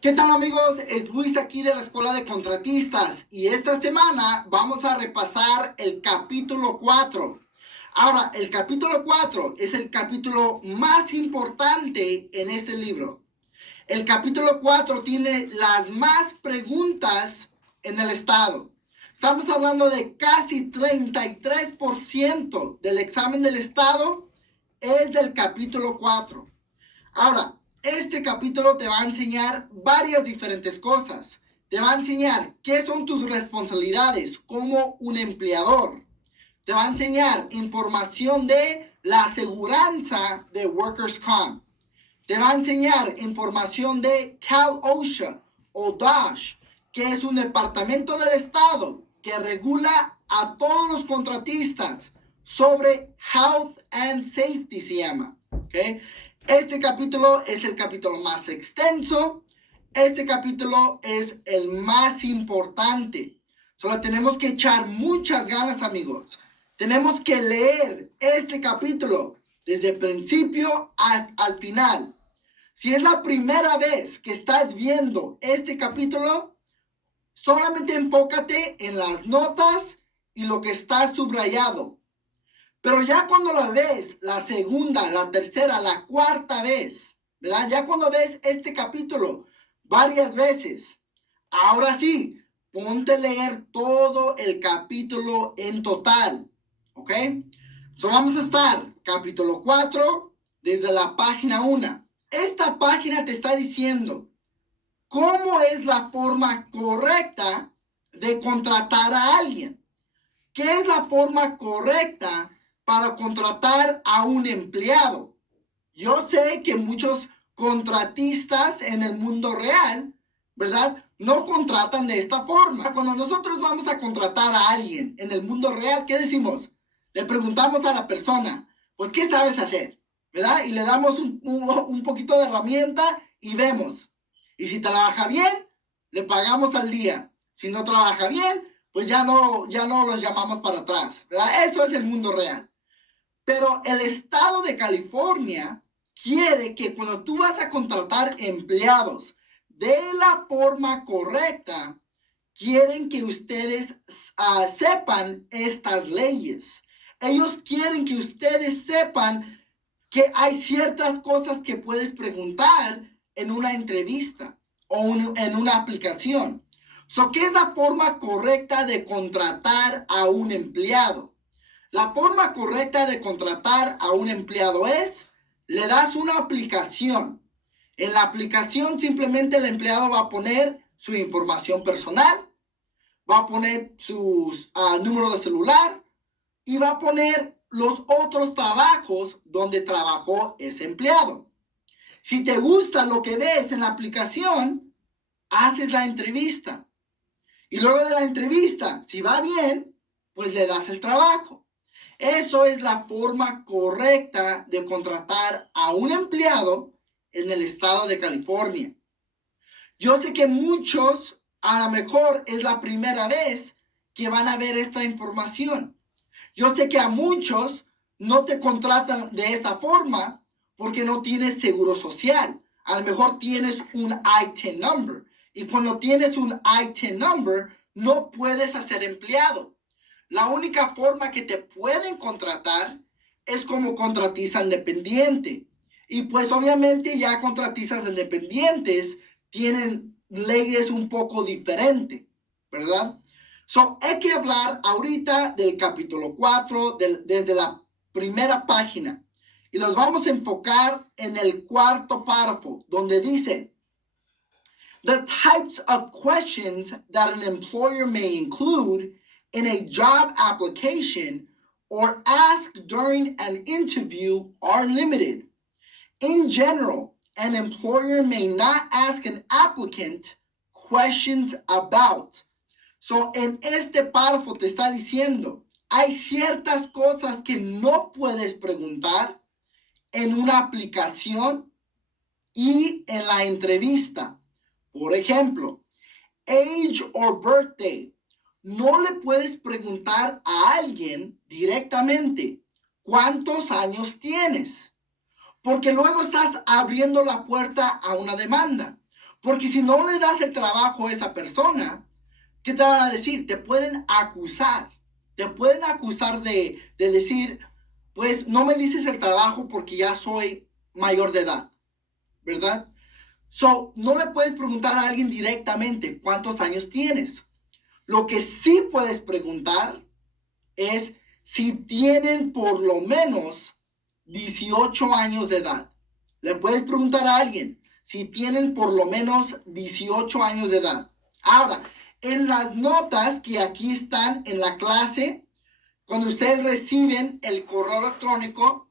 ¿Qué tal, amigos? Es Luis aquí de la Escuela de Contratistas y esta semana vamos a repasar el capítulo 4. Ahora, el capítulo 4 es el capítulo más importante en este libro. El capítulo 4 tiene las más preguntas en el estado. Estamos hablando de casi 33% del examen del estado es del capítulo 4. Ahora, este capítulo te va a enseñar varias diferentes cosas. Te va a enseñar qué son tus responsabilidades como un empleador. Te va a enseñar información de la aseguranza de Workers' Comp. Te va a enseñar información de Cal OSHA o DOSH, que es un departamento del estado que regula a todos los contratistas sobre health and safety, se llama. ¿Okay? Este capítulo es el capítulo más extenso. Este capítulo es el más importante. Solo tenemos que echar muchas ganas, amigos. Tenemos que leer este capítulo desde el principio al final. Si es la primera vez que estás viendo este capítulo, solamente enfócate en las notas y lo que está subrayado. Pero ya cuando la ves la segunda, la tercera, la cuarta vez, ¿verdad? Ya cuando ves este capítulo varias veces, ahora sí, ponte a leer todo el capítulo en total, ¿ok? So vamos a estar capítulo 4 desde la página 1. Esta página te está diciendo cómo es la forma correcta de contratar a alguien. ¿Qué es la forma correcta para contratar a un empleado? Yo sé que muchos contratistas en el mundo real, ¿verdad? No contratan de esta forma. Cuando nosotros vamos a contratar a alguien en el mundo real, ¿qué decimos? Le preguntamos a la persona, pues, ¿qué sabes hacer? ¿Verdad? Y le damos un poquito de herramienta y vemos. Y si trabaja bien, le pagamos al día. Si no trabaja bien, pues ya no los llamamos para atrás, ¿verdad? Eso es el mundo real. Pero el estado de California quiere que cuando tú vas a contratar empleados de la forma correcta, quieren que ustedes sepan estas leyes. Ellos quieren que ustedes sepan que hay ciertas cosas que puedes preguntar en una entrevista o en una aplicación. ¿Qué es la forma correcta de contratar a un empleado? La forma correcta de contratar a un empleado es, le das una aplicación. En la aplicación simplemente el empleado va a poner su información personal, va a poner su número de celular y va a poner los otros trabajos donde trabajó ese empleado. Si te gusta lo que ves en la aplicación, haces la entrevista. Y luego de la entrevista, si va bien, pues le das el trabajo. Eso es la forma correcta de contratar a un empleado en el estado de California. Yo sé que muchos, a lo mejor es la primera vez que van a ver esta información. Yo sé que a muchos no te contratan de esta forma porque no tienes seguro social. A lo mejor tienes un I-10 number. Y cuando tienes un I-10 number, no puedes ser empleado. La única forma que te pueden contratar es como contratista independiente. Y pues obviamente ya contratistas independientes tienen leyes un poco diferentes, ¿verdad? Hay que hablar ahorita del capítulo 4, desde la primera página. Y nos vamos a enfocar en el cuarto párrafo, donde dice, the types of questions that an employer may include in a job application or ask during an interview are limited. In general, an employer may not ask an applicant questions about. En este párrafo te está diciendo, hay ciertas cosas que no puedes preguntar en una aplicación y en la entrevista. Por ejemplo, age or birthday. No le puedes preguntar a alguien directamente cuántos años tienes, porque luego estás abriendo la puerta a una demanda. Porque si no le das el trabajo a esa persona, ¿qué te van a decir? Te pueden acusar. Te pueden acusar de decir, pues no me dices el trabajo porque ya soy mayor de edad, ¿verdad? So, no le puedes preguntar a alguien directamente cuántos años tienes. Lo que sí puedes preguntar es si tienen por lo menos 18 años de edad. Le puedes preguntar a alguien si tienen por lo menos 18 años de edad. Ahora, en las notas que aquí están en la clase, cuando ustedes reciben el correo electrónico,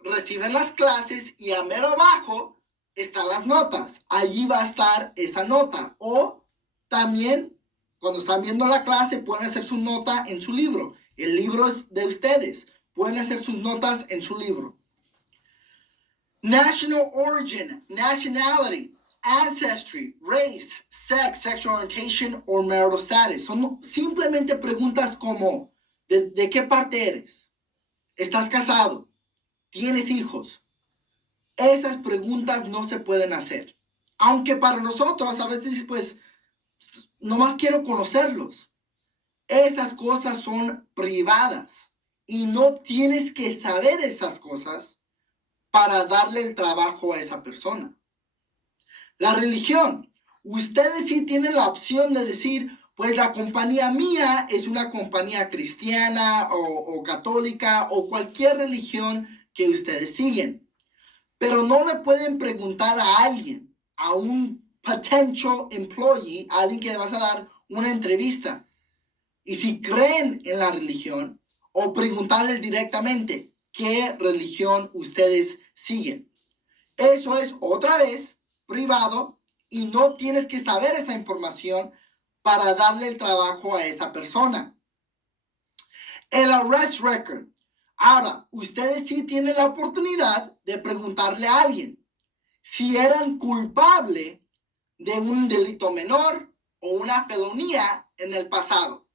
reciben las clases y a mero abajo están las notas. Allí va a estar esa nota. O también, cuando están viendo la clase, pueden hacer su nota en su libro. El libro es de ustedes. Pueden hacer sus notas en su libro. National origin, nationality, ancestry, race, sex, sexual orientation or marital status. Son simplemente preguntas como, ¿de qué parte eres? ¿Estás casado? ¿Tienes hijos? Esas preguntas no se pueden hacer. Aunque para nosotros a veces, pues, nomás quiero conocerlos. Esas cosas son privadas y no tienes que saber esas cosas para darle el trabajo a esa persona. La religión. Ustedes sí tienen la opción de decir, pues la compañía mía es una compañía cristiana o católica o cualquier religión que ustedes siguen. Pero no le pueden preguntar a alguien, a un potential employee, a alguien que le vas a dar una entrevista. Y si creen en la religión, o preguntarles directamente qué religión ustedes siguen. Eso es otra vez privado y no tienes que saber esa información para darle el trabajo a esa persona. El arrest record. Ahora, ustedes sí tienen la oportunidad de preguntarle a alguien si eran culpables de un delito menor o una felonía en el pasado.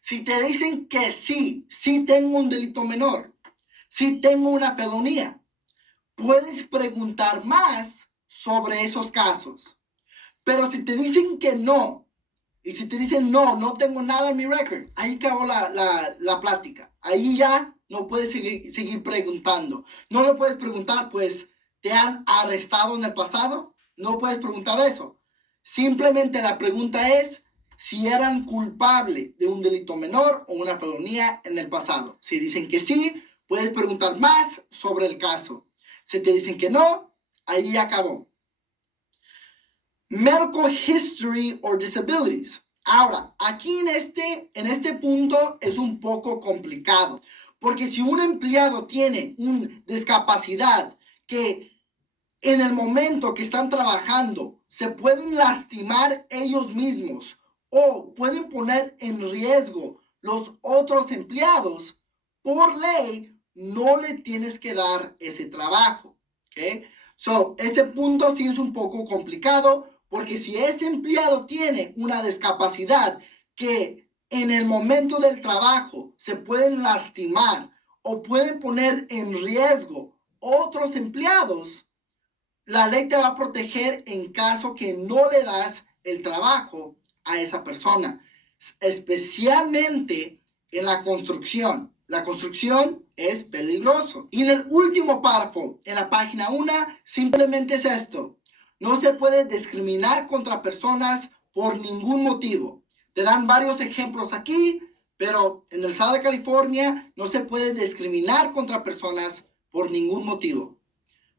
Si te dicen que sí tengo un delito menor, sí tengo una felonía, puedes preguntar más sobre esos casos. Pero si te dicen que no, y si te dicen no tengo nada en mi récord, ahí acabó la plática. Ahí ya no puedes seguir preguntando. No le puedes preguntar, pues, ¿te han arrestado en el pasado? No puedes preguntar eso. Simplemente la pregunta es si eran culpables de un delito menor o una felonía en el pasado. Si dicen que sí, puedes preguntar más sobre el caso. Si te dicen que no, ahí acabó. Medical history or disabilities. Ahora, aquí en este punto es un poco complicado, porque si un empleado tiene una discapacidad que en el momento que están trabajando se pueden lastimar ellos mismos o pueden poner en riesgo los otros empleados, por ley no le tienes que dar ese trabajo. ¿Okay? So, ese punto sí es un poco complicado, porque si ese empleado tiene una discapacidad que en el momento del trabajo se pueden lastimar o pueden poner en riesgo otros empleados, la ley te va a proteger en caso que no le das el trabajo a esa persona, especialmente en la construcción. La construcción es peligroso. Y en el último párrafo, en la página 1, simplemente es esto. No se puede discriminar contra personas por ningún motivo. Te dan varios ejemplos aquí, pero en el estado de California no se puede discriminar contra personas por ningún motivo.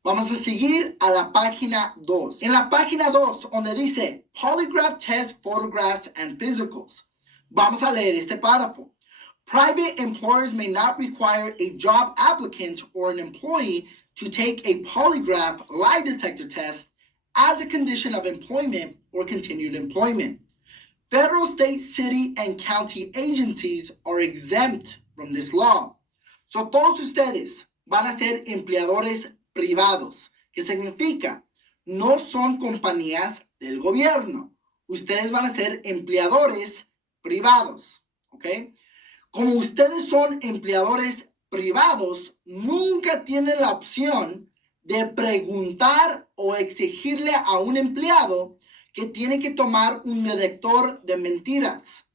Vamos a seguir a la página 2. En la página 2, donde dice Polygraph Test, Photographs and Physicals. Vamos a leer este párrafo. Private employers may not require a job applicant or an employee to take a polygraph lie detector test as a condition of employment or continued employment. Federal, state, city, and county agencies are exempt from this law. So todos ustedes van a ser empleadores privados, que significa no son compañías del gobierno. Ustedes van a ser empleadores privados, ¿ok? Como ustedes son empleadores privados, nunca tienen la opción de preguntar o exigirle a un empleado que tiene que tomar un detector de mentiras.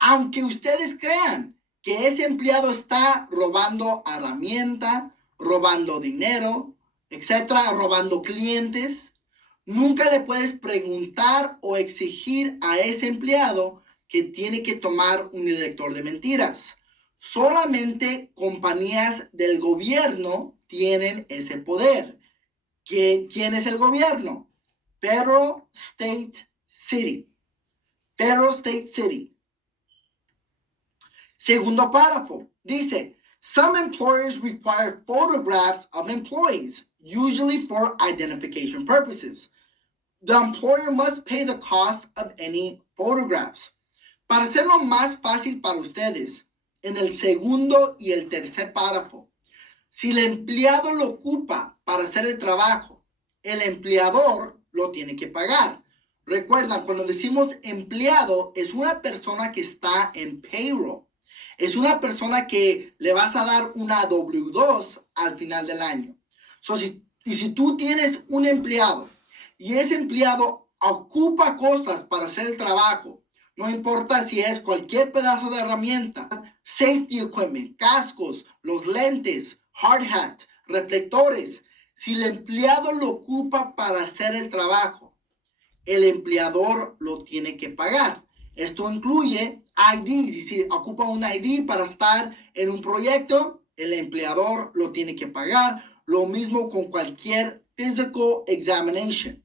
Aunque ustedes crean que ese empleado está robando herramienta, robando dinero, etcétera, robando clientes, nunca le puedes preguntar o exigir a ese empleado que tiene que tomar un detector de mentiras. Solamente compañías del gobierno tienen ese poder. ¿Quién es el gobierno? Federal State City. Federal State City. Segundo párrafo. Dice, some employers require photographs of employees, usually for identification purposes. The employer must pay the cost of any photographs. Para hacerlo más fácil para ustedes, en el segundo y el tercer párrafo, si el empleado lo ocupa para hacer el trabajo, el empleador lo tiene que pagar. Recuerda, cuando decimos empleado, es una persona que está en payroll. Es una persona que le vas a dar una W2 al final del año. Si tú tienes un empleado y ese empleado ocupa cosas para hacer el trabajo, no importa si es cualquier pedazo de herramienta, safety equipment, cascos, los lentes, hard hat, reflectores. Si el empleado lo ocupa para hacer el trabajo, el empleador lo tiene que pagar. Esto incluye IDs. Y si ocupa un ID para estar en un proyecto, el empleador lo tiene que pagar. Lo mismo con cualquier physical examination.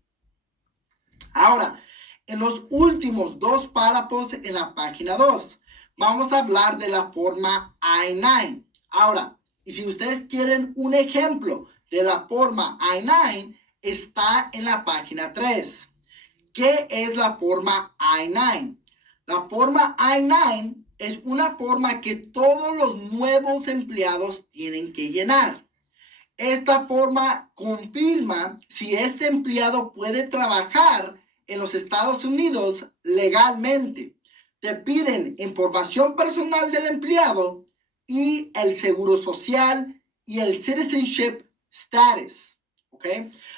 Ahora, en los últimos dos párrafos en la página 2, vamos a hablar de la forma I-9. Ahora, y si ustedes quieren un ejemplo de la forma I-9, está en la página 3. ¿Qué es la forma I-9? La forma I-9 es una forma que todos los nuevos empleados tienen que llenar. Esta forma confirma si este empleado puede trabajar en los Estados Unidos legalmente. Te piden información personal del empleado y el seguro social y el citizenship status. ¿Ok?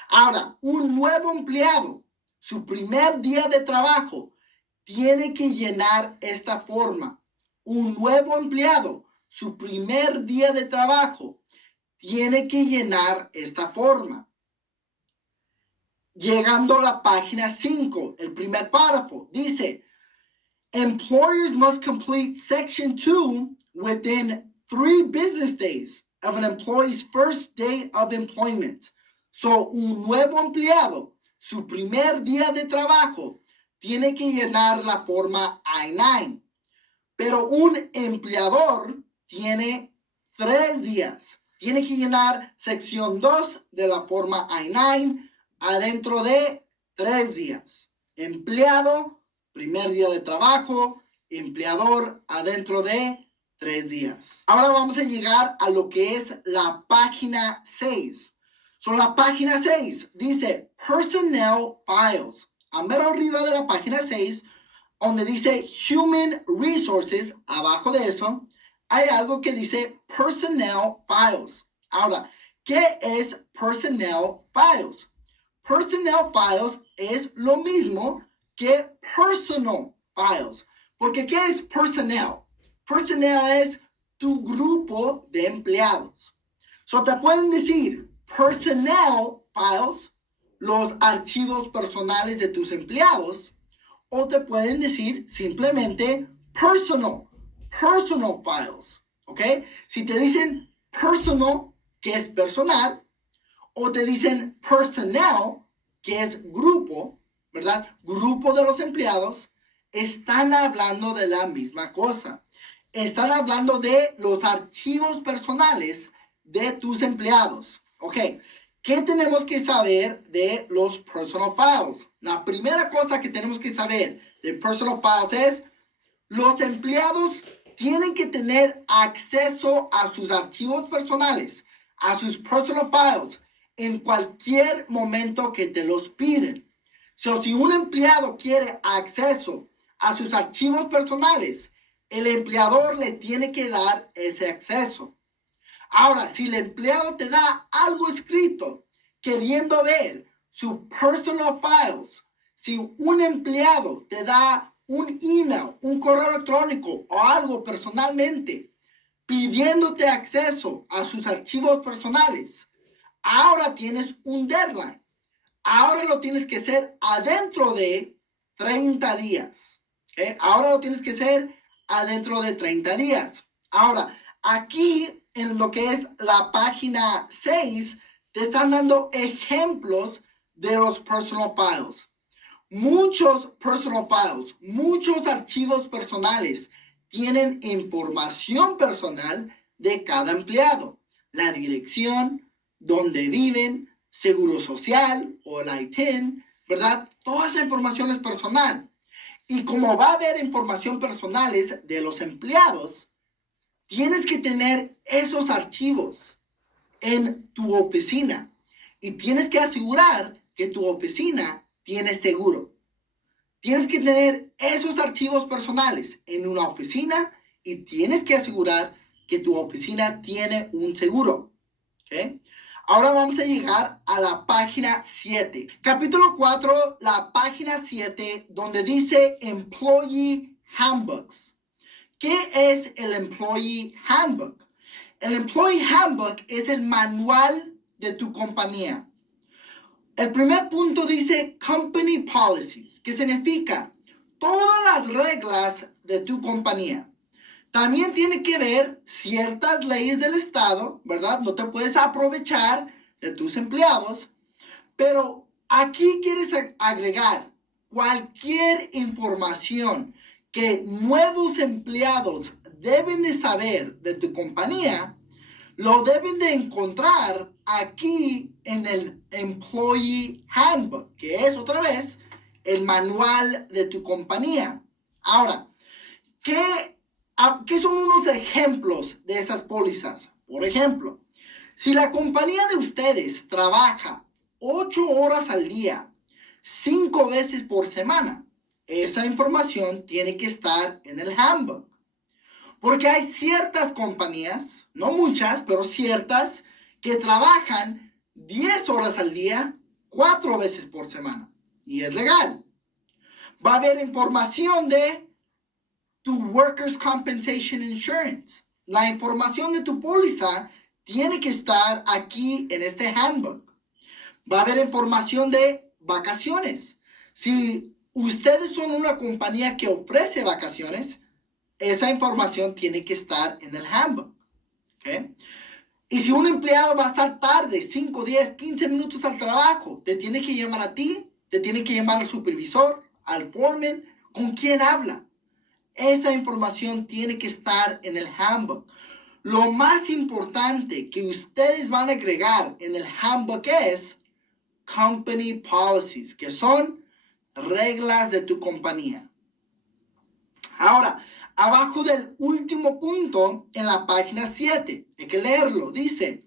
Ahora, un nuevo empleado, su primer día de trabajo, tiene que llenar esta forma. Un nuevo empleado, su primer día de trabajo, tiene que llenar esta forma. Llegando a la página 5, el primer párrafo, dice, employers must complete section 2 within 3 business days of an employee's first day of employment. So, un nuevo empleado, su primer día de trabajo, tiene que llenar la forma I-9. Pero un empleador tiene 3 días. Tiene que llenar sección 2 de la forma I-9 adentro de 3 días. Empleado, primer día de trabajo. Empleador, adentro de 3 días. Ahora vamos a llegar a lo que es la página 6. La página 6 dice Personnel Files. A mero arriba de la página 6, donde dice Human Resources, abajo de eso, hay algo que dice Personnel Files. Ahora, ¿qué es Personnel Files? Personnel Files es lo mismo que Personal Files. Porque ¿qué es Personnel? Personnel es tu grupo de empleados. Te pueden decir Personnel Files, los archivos personales de tus empleados, o te pueden decir simplemente personal files, ¿ok? Si te dicen personal, que es personal, o te dicen personnel, que es grupo, ¿verdad? Grupo de los empleados, están hablando de la misma cosa. Están hablando de los archivos personales de tus empleados, ¿ok? ¿Qué tenemos que saber de los personal files? La primera cosa que tenemos que saber de personal files es los empleados tienen que tener acceso a sus archivos personales, a sus personal files, en cualquier momento que te los piden. Si un empleado quiere acceso a sus archivos personales, el empleador le tiene que dar ese acceso. Ahora, si el empleado te da algo escrito queriendo ver su personal files, Si un empleado te da un email, un correo electrónico o algo personalmente pidiéndote acceso a sus archivos personales, ahora tienes un deadline. Ahora lo tienes que hacer adentro de 30 días. ¿Okay? Ahora lo tienes que hacer adentro de 30 días. Ahora, aquí en lo que es la página 6, te están dando ejemplos de los personal files. Muchos personal files, muchos archivos personales tienen información personal de cada empleado. La dirección, dónde viven, seguro social o el ITIN, ¿verdad? Toda esa información es personal. Y como va a haber información personales de los empleados, tienes que tener esos archivos en tu oficina. Y tienes que asegurar que tu oficina tiene seguro. Tienes que tener esos archivos personales en una oficina y tienes que asegurar que tu oficina tiene un seguro. ¿Okay? Ahora vamos a llegar a la página 7. Capítulo 4, la página 7, donde dice Employee Handbooks. ¿Qué es el Employee Handbook? El Employee Handbook es el manual de tu compañía. El primer punto dice Company Policies, que significa todas las reglas de tu compañía. También tiene que ver ciertas leyes del Estado, ¿verdad? No te puedes aprovechar de tus empleados, pero aquí quieres agregar cualquier información que nuevos empleados deben de saber de tu compañía, lo deben de encontrar aquí en el Employee Handbook, que es otra vez el manual de tu compañía. Ahora, ¿qué son unos ejemplos de esas pólizas? Por ejemplo, si la compañía de ustedes trabaja 8 horas al día, 5 veces por semana, esa información tiene que estar en el handbook. Porque hay ciertas compañías, no muchas, pero ciertas, que trabajan 10 horas al día, 4 veces por semana. Y es legal. Va a haber información de tu Workers' Compensation Insurance. La información de tu póliza tiene que estar aquí en este handbook. Va a haber información de vacaciones. Si ustedes son una compañía que ofrece vacaciones, esa información tiene que estar en el handbook. ¿Okay? Y si un empleado va a estar tarde, 5, 10, 15 minutos al trabajo, te tiene que llamar a ti, te tiene que llamar al supervisor, al foreman, ¿con quién habla? Esa información tiene que estar en el handbook. Lo más importante que ustedes van a agregar en el handbook es company policies, que son reglas de tu compañía. Ahora, abajo del último punto en la página 7, hay que leerlo, dice,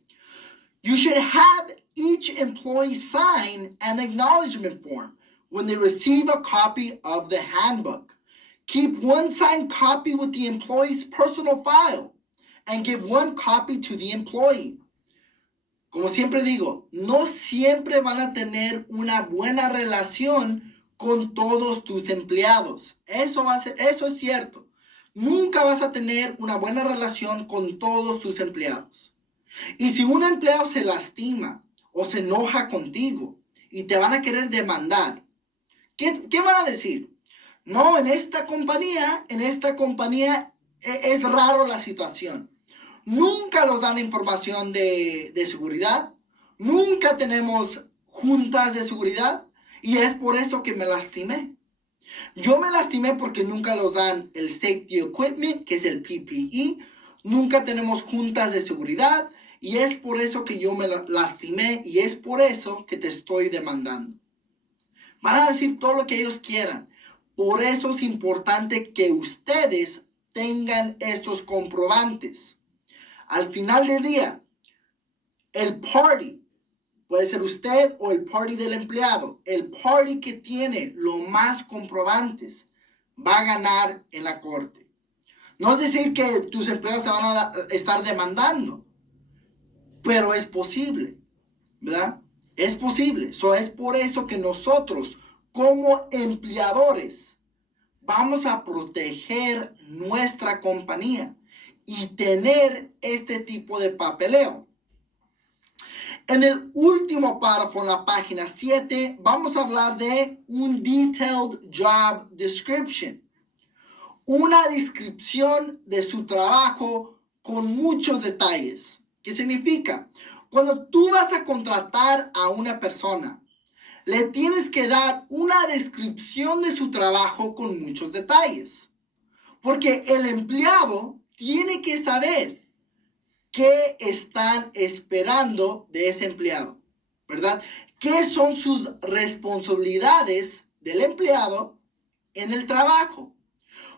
you should have each employee sign an acknowledgement form when they receive a copy of the handbook. Keep one signed copy with the employee's personal file and give one copy to the employee. Como siempre digo, no siempre van a tener una buena relación con todos tus empleados. Eso es cierto. Nunca vas a tener una buena relación con todos tus empleados. Y si un empleado se lastima o se enoja contigo y te van a querer demandar, ¿qué van a decir? No, en esta compañía es raro la situación. Nunca nos dan información de seguridad. Nunca tenemos juntas de seguridad. Y es por eso que me lastimé. Yo me lastimé porque nunca nos dan el Safety Equipment, que es el PPE. Nunca tenemos juntas de seguridad. Y es por eso que yo me lastimé. Y es por eso que te estoy demandando. Van a decir todo lo que ellos quieran. Por eso es importante que ustedes tengan estos comprobantes. Al final del día, el party, puede ser usted o el party del empleado, el party que tiene los más comprobantes va a ganar en la corte. No es decir que tus empleados se van a estar demandando, pero es posible, ¿verdad? Es posible. Es por eso que nosotros, como empleadores, vamos a proteger nuestra compañía y tener este tipo de papeleo. En el último párrafo, en la página 7, vamos a hablar de un Detailed Job Description. Una descripción de su trabajo con muchos detalles. ¿Qué significa? Cuando tú vas a contratar a una persona, le tienes que dar una descripción de su trabajo con muchos detalles. Porque el empleado tiene que saber qué están esperando de ese empleado, ¿verdad? ¿Qué son sus responsabilidades del empleado en el trabajo?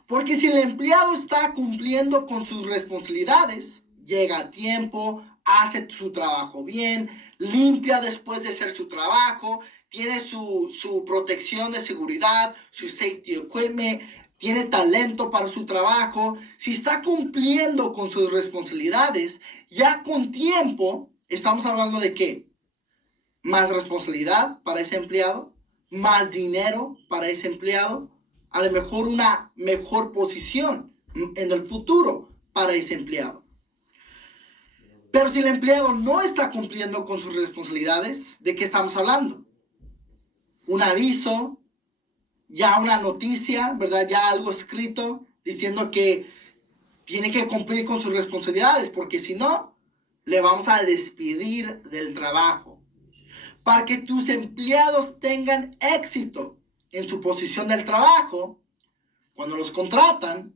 Porque si el empleado está cumpliendo con sus responsabilidades, llega a tiempo, hace su trabajo bien, limpia después de hacer su trabajo, tiene su protección de seguridad, su safety equipment, tiene talento para su trabajo, si está cumpliendo con sus responsabilidades, ya con tiempo, estamos hablando de ¿qué? Más responsabilidad para ese empleado, más dinero para ese empleado, a lo mejor una mejor posición en el futuro para ese empleado. Pero si el empleado no está cumpliendo con sus responsabilidades, ¿de qué estamos hablando? Un aviso, ya una noticia, ¿verdad? Ya algo escrito diciendo que tiene que cumplir con sus responsabilidades, porque si no, le vamos a despedir del trabajo. Para que tus empleados tengan éxito en su posición del trabajo, cuando los contratan,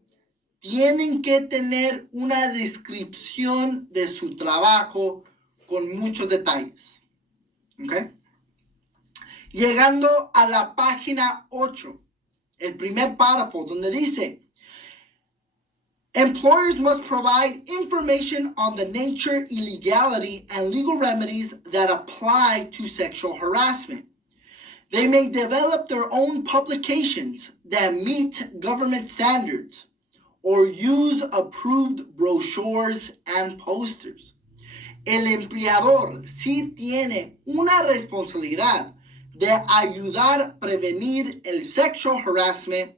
tienen que tener una descripción de su trabajo con muchos detalles. ¿Ok? Llegando a la página 8, el primer párrafo donde dice, employers must provide information on the nature, illegality, and legal remedies that apply to sexual harassment. They may develop their own publications that meet government standards or use approved brochures and posters. El empleador sí tiene una responsabilidad de ayudar a prevenir el sexual harassment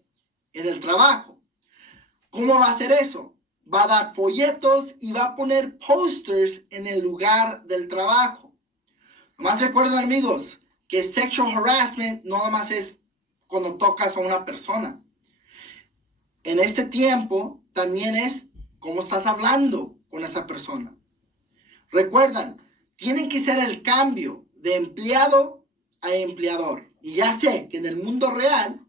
en el trabajo. ¿Cómo va a hacer eso? Va a dar folletos y va a poner posters en el lugar del trabajo. Nomás recuerden, amigos, que sexual harassment no nomás es cuando tocas a una persona. En este tiempo también es cómo estás hablando con esa persona. Recuerdan, tienen que ser el cambio de empleado a empleador. Y ya sé que en el mundo real,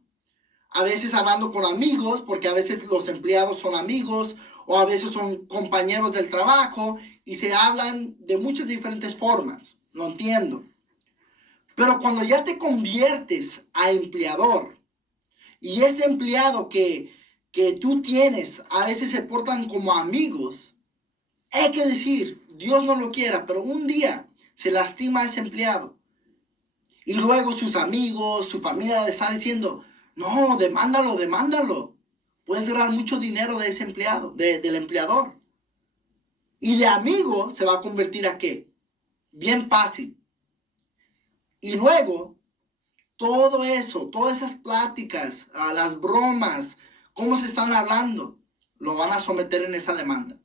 a veces hablando con amigos, porque a veces los empleados son amigos o a veces son compañeros del trabajo y se hablan de muchas diferentes formas. Lo entiendo. Pero cuando ya te conviertes a empleador y ese empleado que tú tienes a veces se portan como amigos, hay que decir, Dios no lo quiera, pero un día se lastima a ese empleado. Y luego sus amigos, su familia le están diciendo, no, demándalo. Puedes ganar mucho dinero de ese empleado, del empleador. Y de amigo se va a convertir a ¿qué? Bien fácil. Y luego, todo eso, todas esas pláticas, las bromas, cómo se están hablando, lo van a someter en esa demanda.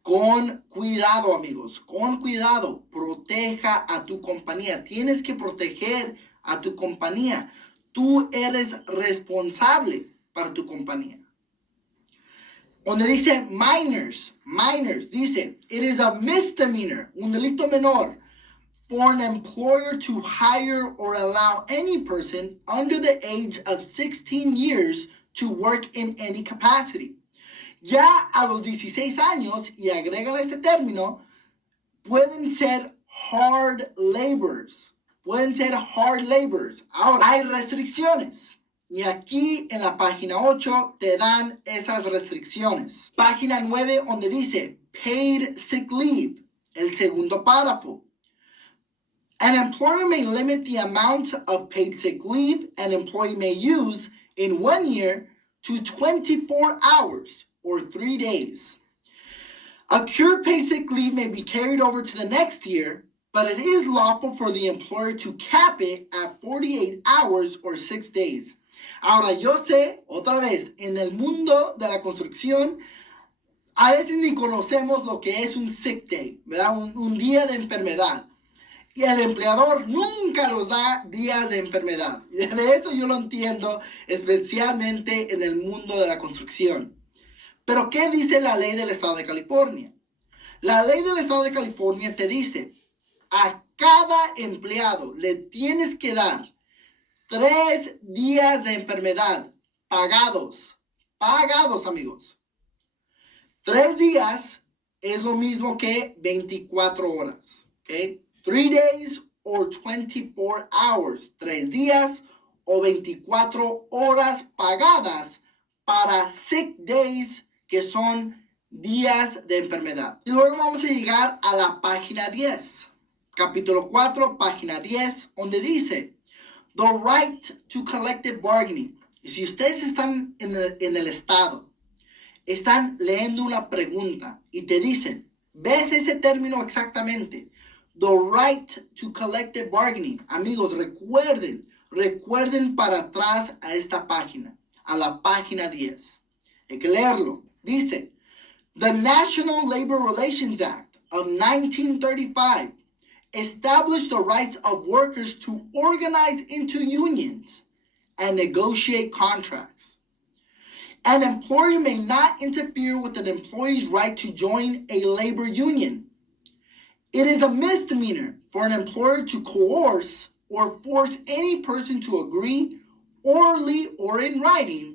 Con cuidado, amigos, con cuidado, proteja a tu compañía. Tienes que proteger a tu compañía. Tú eres responsable para tu compañía. Donde dice minors, dice, it is a misdemeanor, un delito menor, for an employer to hire or allow any person under the age of 16 years to work in any capacity. Ya a los 16 años, y agrégale este término, pueden ser hard laborers. Ahora, hay restricciones. Y aquí en la página 8 te dan esas restricciones. Página 9 donde dice paid sick leave. El segundo párrafo. An employer may limit the amount of paid sick leave an employee may use in 1 year to 24 hours or 3 days. Accrued paid sick leave may be carried over to the next year, but it is lawful for the employer to cap it at 48 hours or 6 days. Ahora, yo sé, otra vez, en el mundo de la construcción, a veces ni conocemos lo que es un sick day, ¿verdad? Un día de enfermedad. Y el empleador nunca los da días de enfermedad. Y de eso yo lo entiendo, especialmente en el mundo de la construcción. Pero, ¿qué dice la ley del Estado de California? La ley del Estado de California te dice, a cada empleado le tienes que dar 3 días de enfermedad pagados. Pagados, amigos. 3 días es lo mismo que 24 horas. ¿Ok? 3 days or 24 hours. 3 días o 24 horas pagadas para sick days, que son días de enfermedad. Y luego vamos a llegar a la página 10. Capítulo 4, página 10, donde dice The right to collective bargaining. Y si ustedes están en el estado, están leyendo una pregunta y te dicen, ¿ves ese término exactamente? The right to collective bargaining. Amigos, recuerden para atrás a esta página, a la página 10. Hay que leerlo. Dice, The National Labor Relations Act of 1935 established the rights of workers to organize into unions and negotiate contracts. An employer may not interfere with an employee's right to join a labor union. It is a misdemeanor for an employer to coerce or force any person to agree, orally or in writing,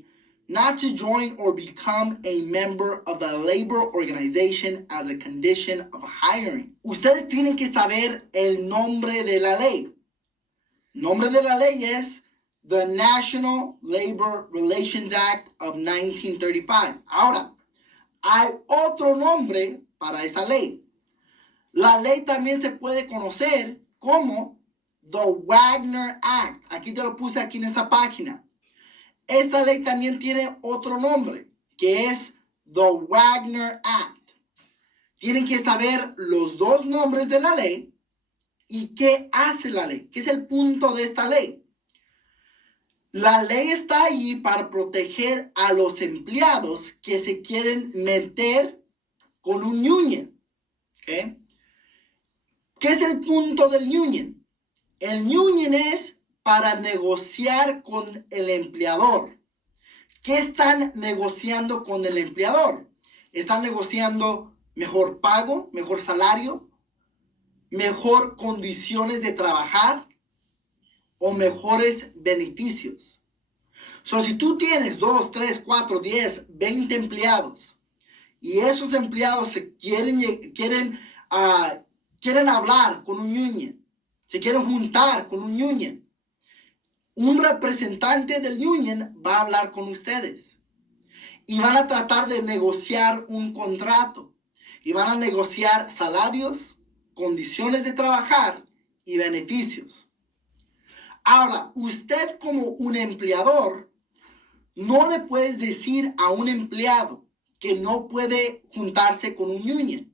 not to join or become a member of the labor organization as a condition of hiring. Ustedes tienen que saber el nombre de la ley. El nombre de la ley es the National Labor Relations Act of 1935. Ahora, hay otro nombre para esa ley. La ley también se puede conocer como the Wagner Act. Aquí te lo puse aquí en esta página. Esta ley también tiene otro nombre, que es the Wagner Act. Tienen que saber los dos nombres de la ley y qué hace la ley, qué es el punto de esta ley. La ley está ahí para proteger a los empleados que se quieren meter con un union. ¿Okay? ¿Qué es el punto del union? El union es para negociar con el empleador. ¿Qué están negociando con el empleador? Están negociando mejor pago, mejor salario, mejor condiciones de trabajar o mejores beneficios. Si tú tienes 2, 3, 4, 10, 20 empleados y esos empleados se quieren hablar con un union, se quieren juntar con un union, un representante del union va a hablar con ustedes y van a tratar de negociar un contrato y van a negociar salarios, condiciones de trabajar y beneficios. Ahora, usted como un empleador no le puedes decir a un empleado que no puede juntarse con un union.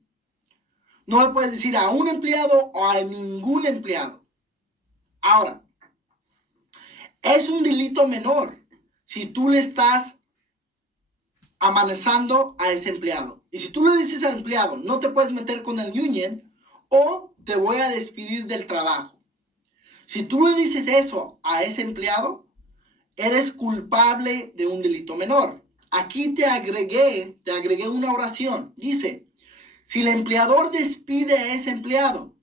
No le puedes decir a un empleado o a ningún empleado. Ahora, es un delito menor si tú le estás amenazando a ese empleado. Y si tú le dices al empleado, no te puedes meter con el union o te voy a despedir del trabajo. Si tú le dices eso a ese empleado, eres culpable de un delito menor. Aquí te agregué una oración. Dice, si el empleador despide a ese empleado,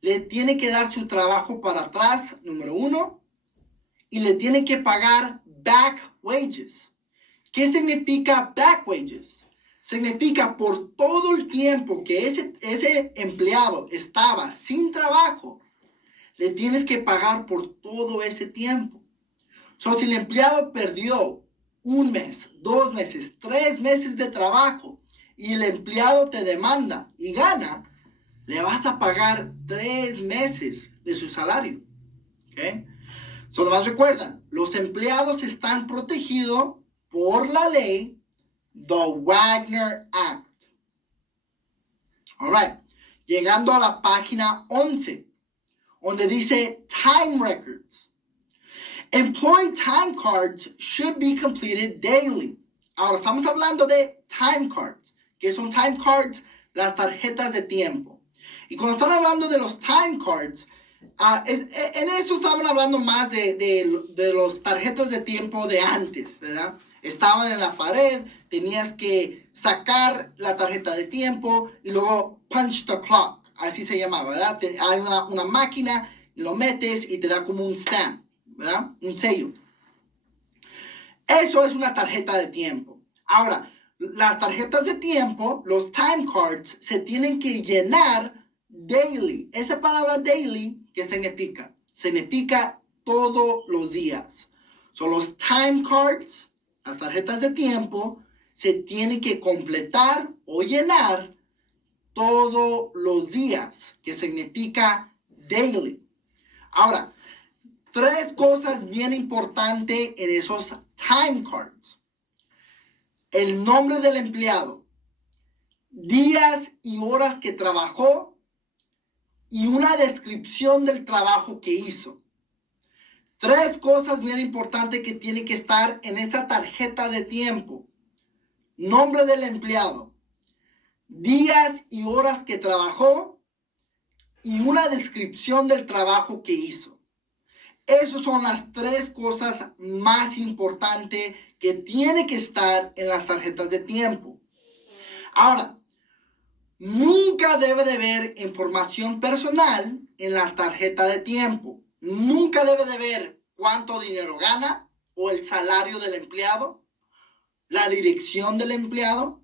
le tiene que dar su trabajo para atrás, número 1, y le tiene que pagar back wages. ¿Qué significa back wages? Significa por todo el tiempo que ese empleado estaba sin trabajo, le tienes que pagar por todo ese tiempo. Si el empleado perdió 1 mes, 2 meses, 3 meses de trabajo y el empleado te demanda y gana, le vas a pagar 3 meses de su salario. ¿Okay? Nomás recuerdan, los empleados están protegidos por la ley, the Wagner Act. All right. llegando a la página 11, donde dice Time Records. Employee time cards should be completed daily. Ahora estamos hablando de time cards. ¿Qué son time cards? Las tarjetas de tiempo. Y cuando están hablando de los time cards, en esto estaban hablando más de los tarjetas de tiempo de antes, ¿verdad? Estaban en la pared, tenías que sacar la tarjeta de tiempo y luego punch the clock, así se llamaba, ¿verdad? Hay una máquina, lo metes y te da como un stamp, ¿verdad? Un sello. Eso es una tarjeta de tiempo. Ahora, las tarjetas de tiempo, los time cards, se tienen que llenar daily. Esa palabra daily, ¿qué significa? Significa todos los días. Son los time cards, las tarjetas de tiempo, se tienen que completar o llenar todos los días, que significa daily. Ahora, 3 cosas bien importantes en esos time cards. El nombre del empleado, días y horas que trabajó y una descripción del trabajo que hizo. 3 cosas bien importantes que tienen que estar en esa tarjeta de tiempo. Nombre del empleado, días y horas que trabajó y una descripción del trabajo que hizo. Esas son las 3 cosas más importantes que tiene que estar en las tarjetas de tiempo. Ahora, nunca debe de haber información personal en la tarjeta de tiempo. Nunca debe de ver cuánto dinero gana o el salario del empleado, la dirección del empleado,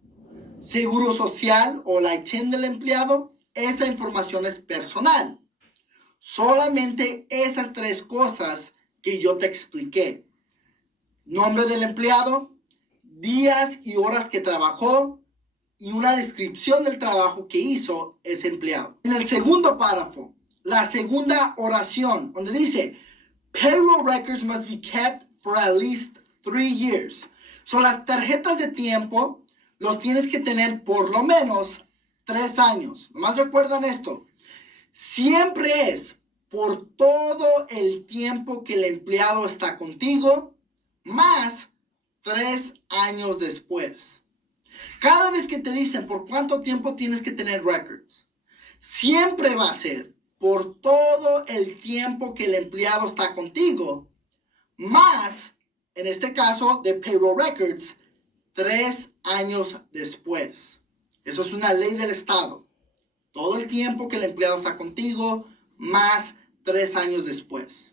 seguro social o la ITIN del empleado. Esa información es personal. Solamente esas 3 cosas que yo te expliqué. Nombre del empleado, días y horas que trabajó y una descripción del trabajo que hizo ese empleado. En el segundo párrafo, la segunda oración, donde dice, payroll records must be kept for at least 3 years. Son las tarjetas de tiempo, los tienes que tener por lo menos 3 años. Nomás recuerdan esto. Siempre es por todo el tiempo que el empleado está contigo, más 3 años después. Cada vez que te dicen por cuánto tiempo tienes que tener records, siempre va a ser por todo el tiempo que el empleado está contigo, más, en este caso de payroll records, 3 años después. Eso es una ley del estado. Todo el tiempo que el empleado está contigo, más 3 años después.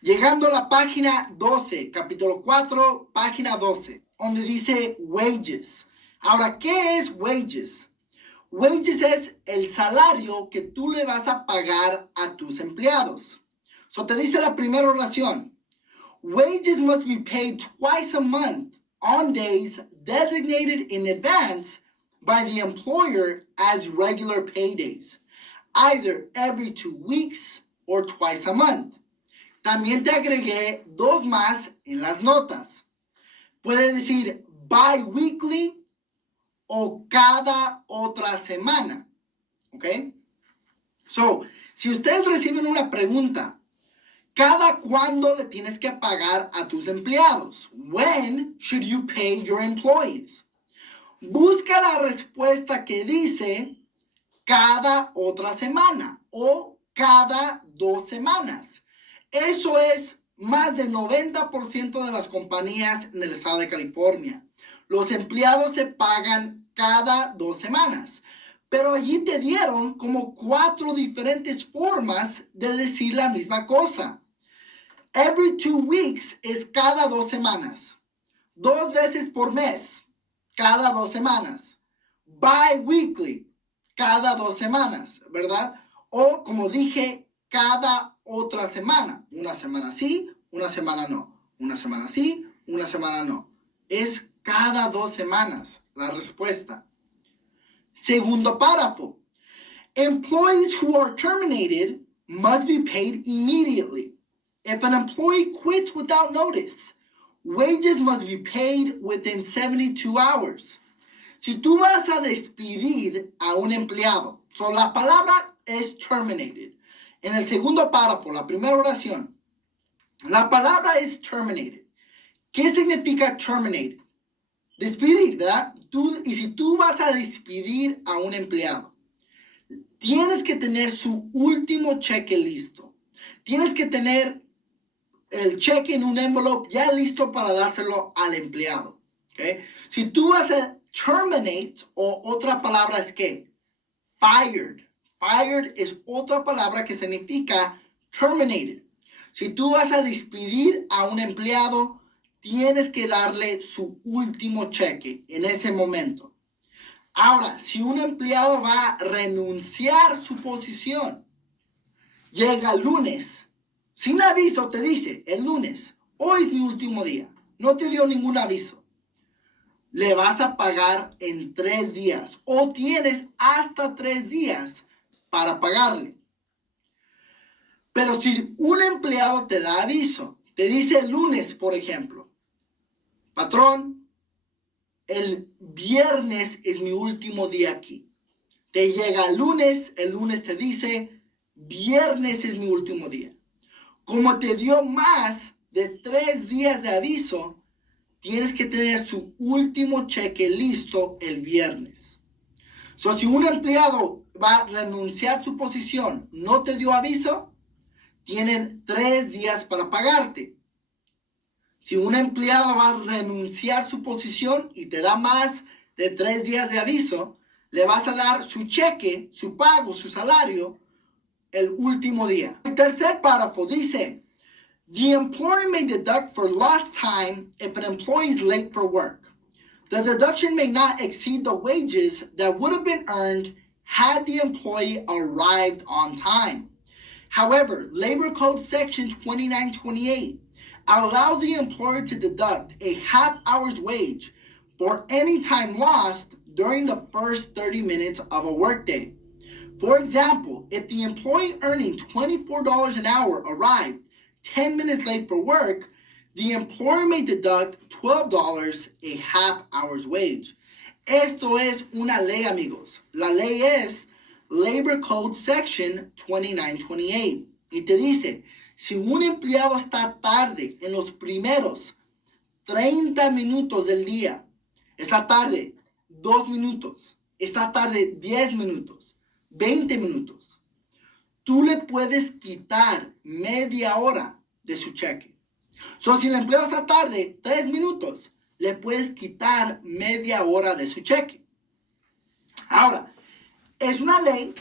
Llegando a la página 12, capítulo 4, página 12, donde dice wages. Ahora, ¿qué es wages? Wages es el salario que tú le vas a pagar a tus empleados. So te dice la primera oración. Wages must be paid twice a month on days designated in advance by the employer as regular paydays, either every 2 weeks or twice a month. También te agregué 2 más en las notas. Puede decir bi-weekly o cada otra semana. ¿Ok? So, si ustedes reciben una pregunta, ¿cada cuándo le tienes que pagar a tus empleados? When should you pay your employees? Busca la respuesta que dice cada otra semana o cada 2 semanas. Eso es más del 90% de las compañías en el estado de California. Los empleados se pagan cada 2 semanas. Pero allí te dieron como 4 diferentes formas de decir la misma cosa. Every 2 weeks es cada 2 semanas. 2 veces por mes, cada 2 semanas. Bi-weekly, cada 2 semanas, ¿verdad? O como dije, cada otra semana. Una semana sí, una semana no. Una semana sí, una semana no. Es cada 2 semanas la respuesta. Segundo párrafo. Employees who are terminated must be paid immediately. If an employee quits without notice, wages must be paid within 72 hours. si tú vas a despedir a un empleado, la palabra es terminated. En el segundo párrafo, la primera oración, la palabra es terminated. ¿Qué significa terminated? Despedir, ¿verdad? Y si tú vas a despedir a un empleado, tienes que tener su último cheque listo. Tienes que tener el cheque en un envelope ya listo para dárselo al empleado. ¿Okay? Si tú vas a terminate, o otra palabra es que fired. Fired es otra palabra que significa terminated. Si tú vas a despedir a un empleado, tienes que darle su último cheque en ese momento. Ahora, si un empleado va a renunciar su posición, llega el lunes, sin aviso te dice, el lunes, hoy es mi último día, no te dio ningún aviso. Le vas a pagar en 3 días o tienes hasta 3 días para pagarle. Pero si un empleado te da aviso, te dice el lunes, por ejemplo, patrón, el viernes es mi último día aquí. Te llega el lunes te dice, viernes es mi último día. Como te dio más de 3 días de aviso, tienes que tener su último cheque listo el viernes. Si un empleado va a renunciar su posición, no te dio aviso, tienen 3 días para pagarte. Si un empleado va a renunciar su posición y te da más de 3 días de aviso, le vas a dar su cheque, su pago, su salario, el último día. El tercer párrafo dice, the employer may deduct for lost time if an employee is late for work. The deduction may not exceed the wages that would have been earned had the employee arrived on time. However, Labor Code Section 2928 allows the employer to deduct a half hour's wage for any time lost during the first 30 minutes of a workday. For example, if the employee earning $24 an hour arrived 10 minutes late for work, the employer may deduct $12 a half hour's wage. Esto es una ley, amigos. La ley es Labor Code Section 2928. Y te dice, si un empleado está tarde en los primeros 30 minutos del día, está tarde 2 minutos, está tarde 10 minutos, 20 minutos, tú le puedes quitar media hora de su cheque. Si el empleado está tarde 3 minutos, le puedes quitar media hora de su cheque. Ahora, es una ley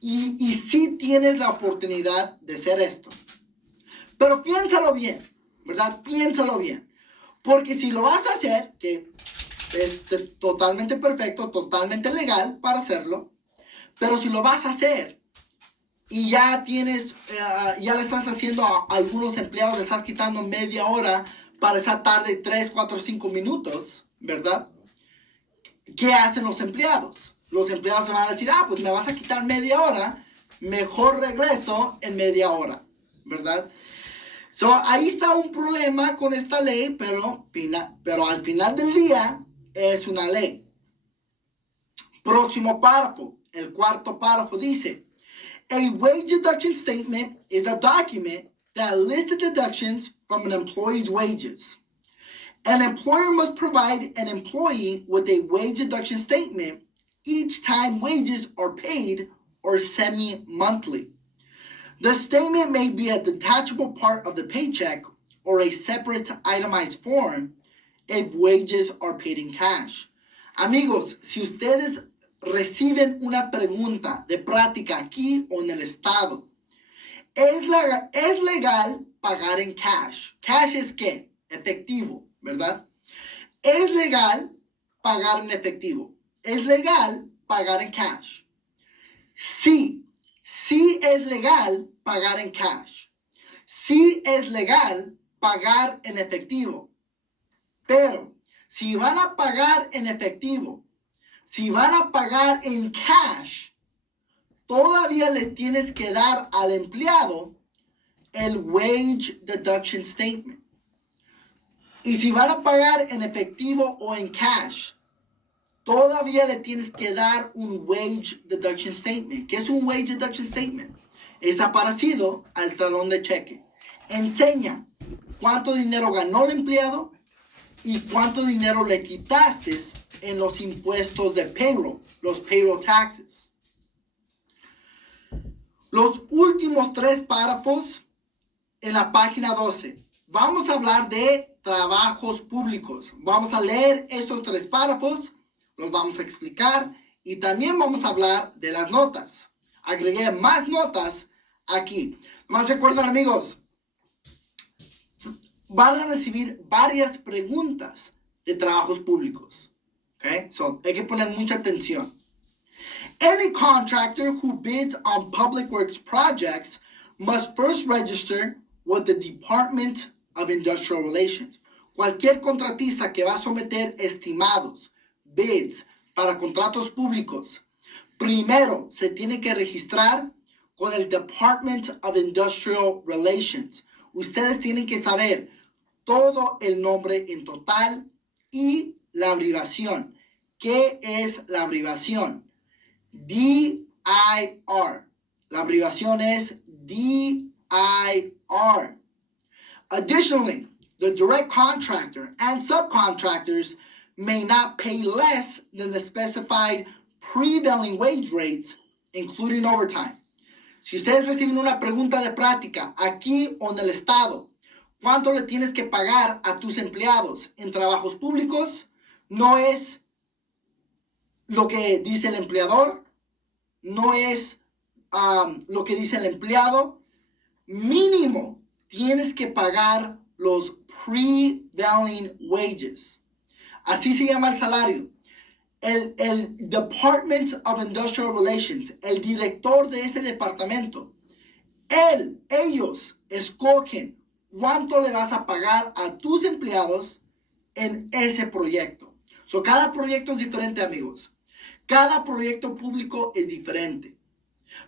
y sí tienes la oportunidad de hacer esto. Pero piénsalo bien, ¿verdad? Piénsalo bien. Porque si lo vas a hacer, que es totalmente perfecto, totalmente legal para hacerlo, pero si lo vas a hacer y ya tienes, ya le estás haciendo a algunos empleados, le estás quitando media hora para esa tarde, 3, 4, 5 minutos, ¿verdad? ¿Qué hacen los empleados? Los empleados se van a decir, pues me vas a quitar media hora, mejor regreso en media hora, ¿verdad? Ahí está un problema con esta ley, pero al final del día es una ley. Próximo párrafo, el cuarto párrafo dice, a wage deduction statement is a document that lists the deductions from an employee's wages. An employer must provide an employee with a wage deduction statement each time wages are paid or semi-monthly. The statement may be a detachable part of the paycheck or a separate itemized form if wages are paid in cash. Amigos, si ustedes reciben una pregunta de práctica aquí o en el estado, ¿es legal pagar en cash? ¿Cash es qué? Efectivo, ¿verdad? ¿Es legal pagar en efectivo? ¿Es legal pagar en cash? Sí. Sí es legal pagar en cash. Sí es legal pagar en efectivo. Pero si van a pagar en efectivo, si van a pagar en cash, todavía le tienes que dar al empleado el wage deduction statement. Y si van a pagar en efectivo o en cash, todavía le tienes que dar un wage deduction statement. ¿Qué es un wage deduction statement? Es parecido al talón de cheque. Enseña cuánto dinero ganó el empleado y cuánto dinero le quitaste en los impuestos de payroll, los payroll taxes. Los últimos 3 párrafos en la página 12. Vamos a hablar de trabajos públicos. Vamos a leer estos 3 párrafos, los vamos a explicar y también vamos a hablar de las notas. Agregué más notas aquí. Más recuerden, amigos, van a recibir varias preguntas de trabajos públicos. Okay? So, hay que poner mucha atención. Any contractor who bids on public works projects must first register with the Department of Industrial Relations. Cualquier contratista que va a someter estimados, bids, para contratos públicos, primero se tiene que registrar con el Department of Industrial Relations. Ustedes tienen que saber todo el nombre en total y la abreviación. ¿Qué es la abreviación? DIR. La abreviación es DIR. Additionally, the direct contractor and subcontractors may not pay less than the specified prevailing wage rates, including overtime. Si ustedes reciben una pregunta de práctica aquí o en el estado, ¿cuánto le tienes que pagar a tus empleados en trabajos públicos? No es lo que dice el empleador, no es lo que dice el empleado. Mínimo tienes que pagar los prevailing wages. Así se llama el salario. El Department of Industrial Relations, el director de ese departamento, ellos escogen cuánto le vas a pagar a tus empleados en ese proyecto. So, cada proyecto es diferente, amigos. Cada proyecto público es diferente.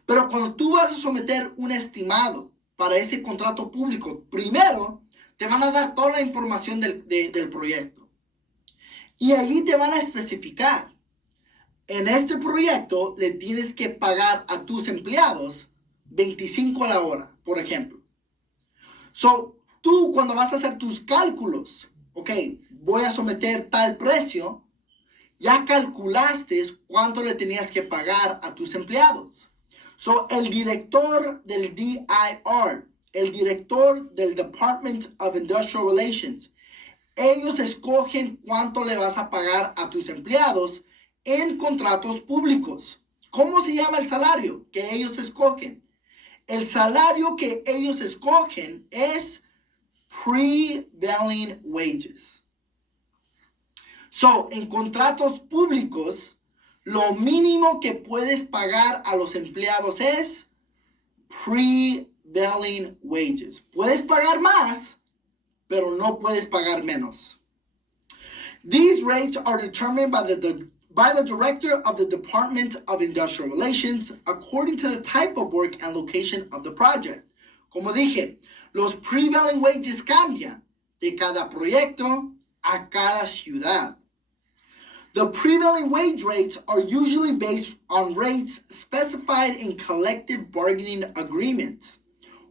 Pero cuando tú vas a someter un estimado para ese contrato público, primero te van a dar toda la información del proyecto. Y allí te van a especificar. En este proyecto le tienes que pagar a tus empleados 25 a la hora, por ejemplo. So, tú cuando vas a hacer tus cálculos, ok, voy a someter tal precio, ya calculaste cuánto le tenías que pagar a tus empleados. So, el director del DIR, el director del Department of Industrial Relations, ellos escogen cuánto le vas a pagar a tus empleados en contratos públicos. ¿Cómo se llama el salario que ellos escogen? El salario que ellos escogen es prevailing wages. So, en contratos públicos, lo mínimo que puedes pagar a los empleados es prevailing wages. Puedes pagar más, pero no puedes pagar menos. These rates are determined by the director of the Department of Industrial Relations according to the type of work and location of the project. Como dije, los prevailing wages cambian de cada proyecto a cada ciudad. The prevailing wage rates are usually based on rates specified in collective bargaining agreements.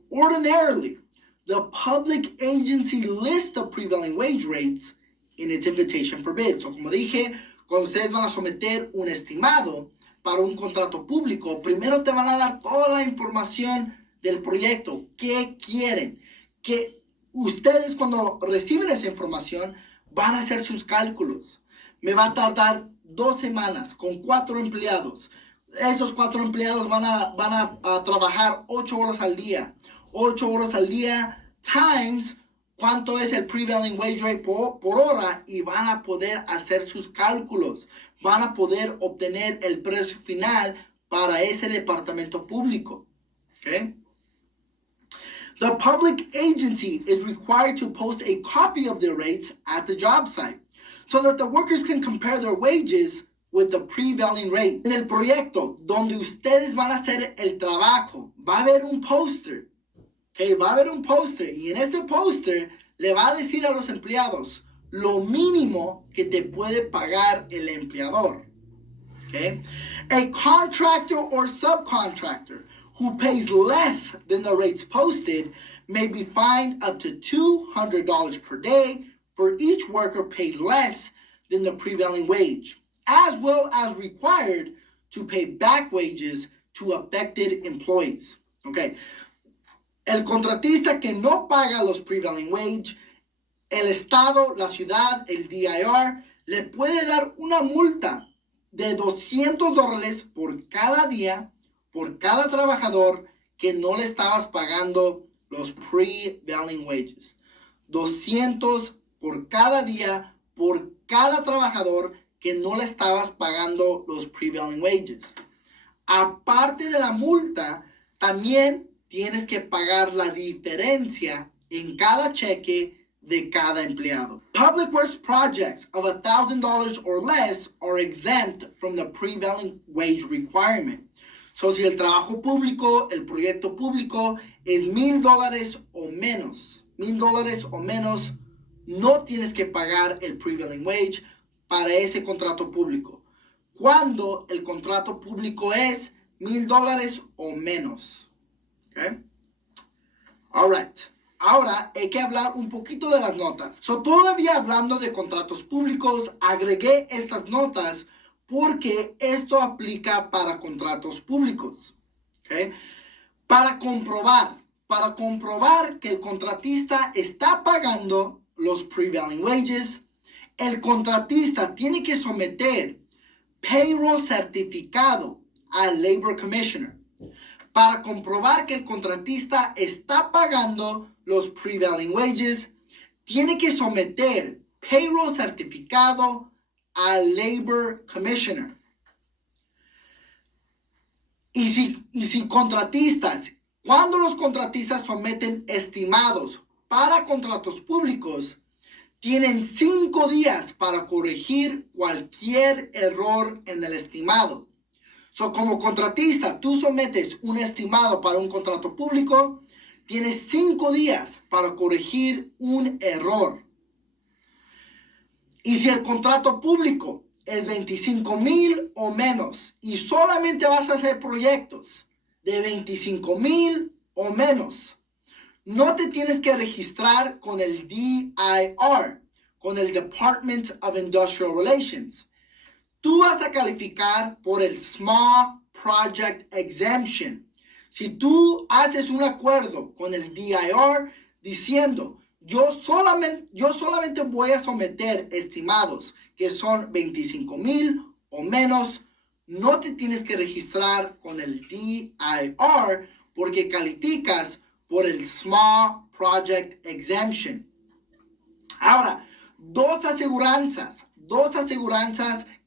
Ordinarily, the public agency lists the prevailing wage rates in its invitation for bids. So, como dije, cuando ustedes van a someter un estimado para un contrato público, primero te van a dar toda la información del proyecto, qué quieren, que ustedes cuando reciben esa información van a hacer sus cálculos. Me va a tardar 2 semanas con 4 empleados. Esos 4 empleados van a trabajar 8 horas al día. 8 horas al día times cuánto es el prevailing wage rate por hora y van a poder hacer sus cálculos. Van a poder obtener el precio final para ese departamento público. Okay? The public agency is required to post a copy of their rates at the job site so that the workers can compare their wages with the prevailing rate. En el proyecto donde ustedes van a hacer el trabajo, va a haber un póster. Okay, va a haber un póster y en ese póster le va a decir a los empleados lo mínimo que te puede pagar el empleador. Okay? A contractor or subcontractor who pays less than the rates posted may be fined up to $200 per day for each worker paid less than the prevailing wage, as well as required to pay back wages to affected employees. Okay. El contratista que no paga los prevailing wage, el estado, la ciudad, el DIR, le puede dar una multa de $200 por cada día, por cada trabajador que no le estabas pagando los prevailing wages. 200 por cada día, por cada trabajador que no le estabas pagando los prevailing wages. Aparte de la multa, también tienes que pagar la diferencia en cada cheque de cada empleado. Public works projects of $1,000 or less are exempt from the prevailing wage requirement. So, si el trabajo público, el proyecto público es $1,000 o menos, $1,000 o menos, no tienes que pagar el prevailing wage para ese contrato público. Cuando el contrato público es $1,000 o menos. Okay. All right. Ahora hay que hablar un poquito de las notas. So, todavía hablando de contratos públicos, agregué estas notas porque esto aplica para contratos públicos. Okay. Para comprobar que el contratista está pagando los prevailing wages, el contratista tiene que someter payroll certificado al Labor Commissioner. Para comprobar que el contratista está pagando los prevailing wages, tiene que someter payroll certificado al Labor Commissioner. Y si contratistas, cuando los contratistas someten estimados para contratos públicos, tienen 5 días para corregir cualquier error en el estimado. So, como contratista, tú sometes un estimado para un contrato público, tienes 5 días para corregir un error. Y si el contrato público es $25,000 o menos y solamente vas a hacer proyectos de $25,000 o menos, no te tienes que registrar con el DIR, con el Department of Industrial Relations. Tú vas a calificar por el Small Project Exemption. Si tú haces un acuerdo con el DIR diciendo, yo solamente voy a someter estimados que son $25,000 o menos, no te tienes que registrar con el DIR porque calificas por el Small Project Exemption. Ahora, dos aseguranzas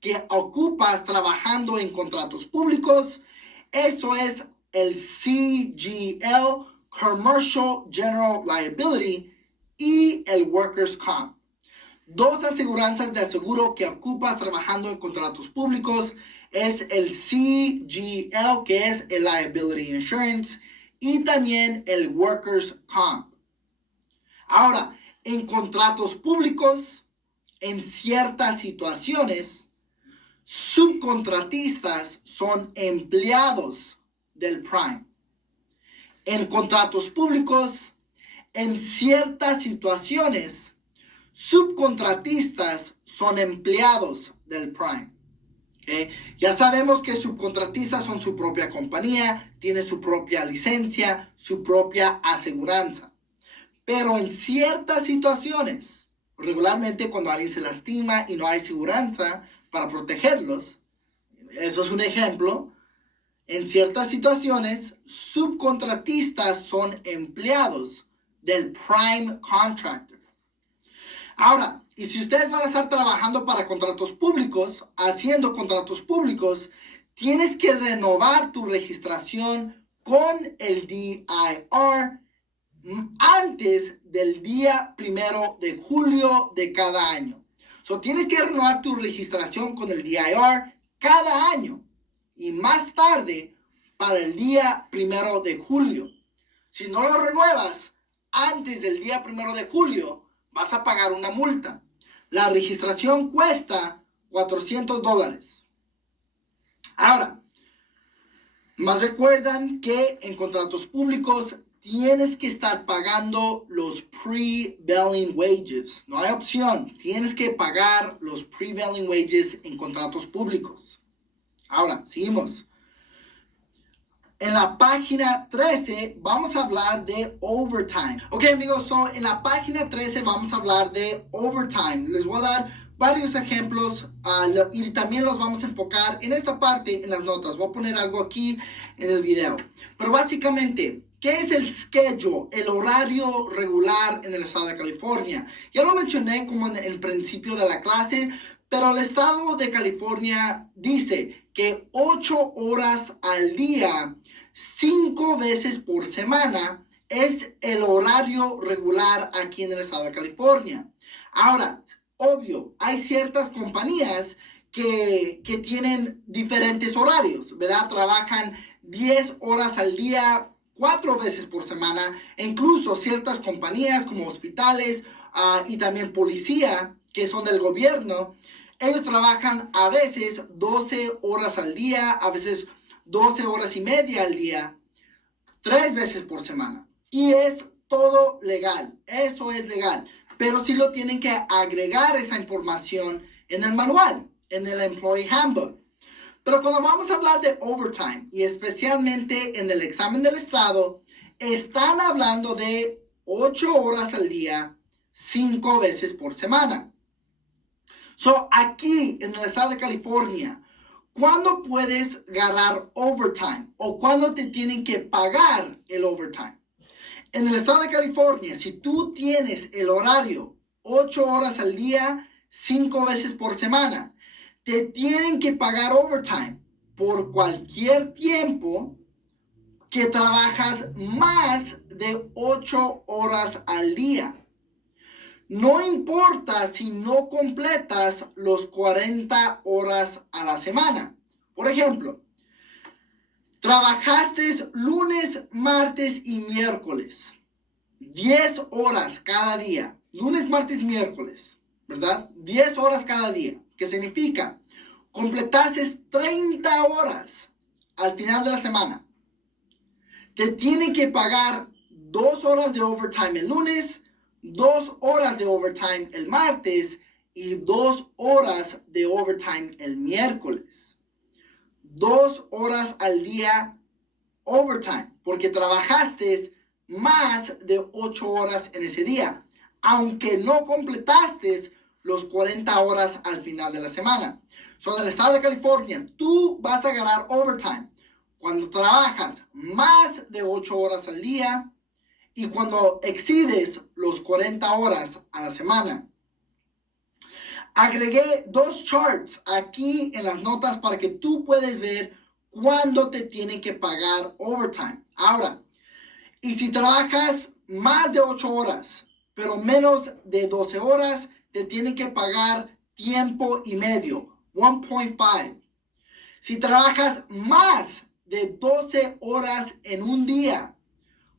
que ocupas trabajando en contratos públicos, eso es el CGL, Commercial General Liability, y el Workers' Comp. Dos aseguranzas de seguro que ocupas trabajando en contratos públicos es el CGL, que es el Liability Insurance, y también el Workers' Comp. Ahora, en contratos públicos, en ciertas situaciones, subcontratistas son empleados del Prime. En contratos públicos, en ciertas situaciones, subcontratistas son empleados del Prime. ¿Okay? Ya sabemos que subcontratistas son su propia compañía, tienen su propia licencia, su propia aseguranza. Pero en ciertas situaciones, regularmente cuando alguien se lastima y no hay aseguranza para protegerlos, eso es un ejemplo. En ciertas situaciones, subcontratistas son empleados del Prime Contractor. Ahora, y si ustedes van a estar trabajando para contratos públicos, haciendo contratos públicos, tienes que renovar tu registración con el DIR antes del día 1 de julio de cada año. So, tienes que renovar tu registración con el DIR cada año y más tarde para el día 1 de julio. Si no lo renuevas antes del día 1 de julio, vas a pagar una multa. La registración cuesta $400. Ahora, más recuerdan que en contratos públicos tienes que estar pagando los prevailing wages. No hay opción. Tienes que pagar los prevailing wages en contratos públicos. Ahora, seguimos. En la página 13 vamos a hablar de overtime. Ok, amigos, en la página 13 vamos a hablar de overtime. Les voy a dar varios ejemplos y también los vamos a enfocar en esta parte en las notas. Voy a poner algo aquí en el video. Pero básicamente, ¿qué es el schedule, el horario regular en el estado de California? Ya lo mencioné como en el principio de la clase, pero el estado de California dice que 8 horas al día, 5 veces por semana, es el horario regular aquí en el estado de California. Ahora, obvio, hay ciertas compañías que tienen diferentes horarios, ¿verdad? Trabajan 10 horas al día, 4 veces por semana, e incluso ciertas compañías como hospitales y también policía, que son del gobierno, ellos trabajan a veces 12 horas al día, a veces 12 horas y media al día, 3 veces por semana. Y es todo legal, eso es legal. Pero sí lo tienen que agregar esa información en el manual, en el Employee Handbook. Pero cuando vamos a hablar de overtime, y especialmente en el examen del estado, están hablando de 8 horas al día, 5 veces por semana. Aquí en el estado de California, ¿cuándo puedes ganar overtime? ¿O cuándo te tienen que pagar el overtime? En el estado de California, si tú tienes el horario 8 horas al día, 5 veces por semana, te tienen que pagar overtime por cualquier tiempo que trabajas más de 8 horas al día. No importa si no completas los 40 horas a la semana. Por ejemplo, trabajaste lunes, martes y miércoles. 10 horas cada día. Lunes, martes, miércoles. ¿Verdad? 10 horas cada día. ¿Qué significa? Completaste 30 horas al final de la semana. Te tienen que pagar 2 horas de overtime el lunes, 2 horas de overtime el martes y 2 horas de overtime el miércoles. 2 horas al día overtime, porque trabajaste más de 8 horas en ese día, aunque no completaste los 40 horas al final de la semana. En el estado de California, tú vas a ganar overtime cuando trabajas más de 8 horas al día y cuando excedes los 40 horas a la semana. Agregué 2 charts aquí en las notas para que tú puedas ver cuándo te tienen que pagar overtime. Ahora, y si trabajas más de 8 horas, pero menos de 12 horas, te tienen que pagar tiempo y medio, 1.5. Si trabajas más de 12 horas en un día,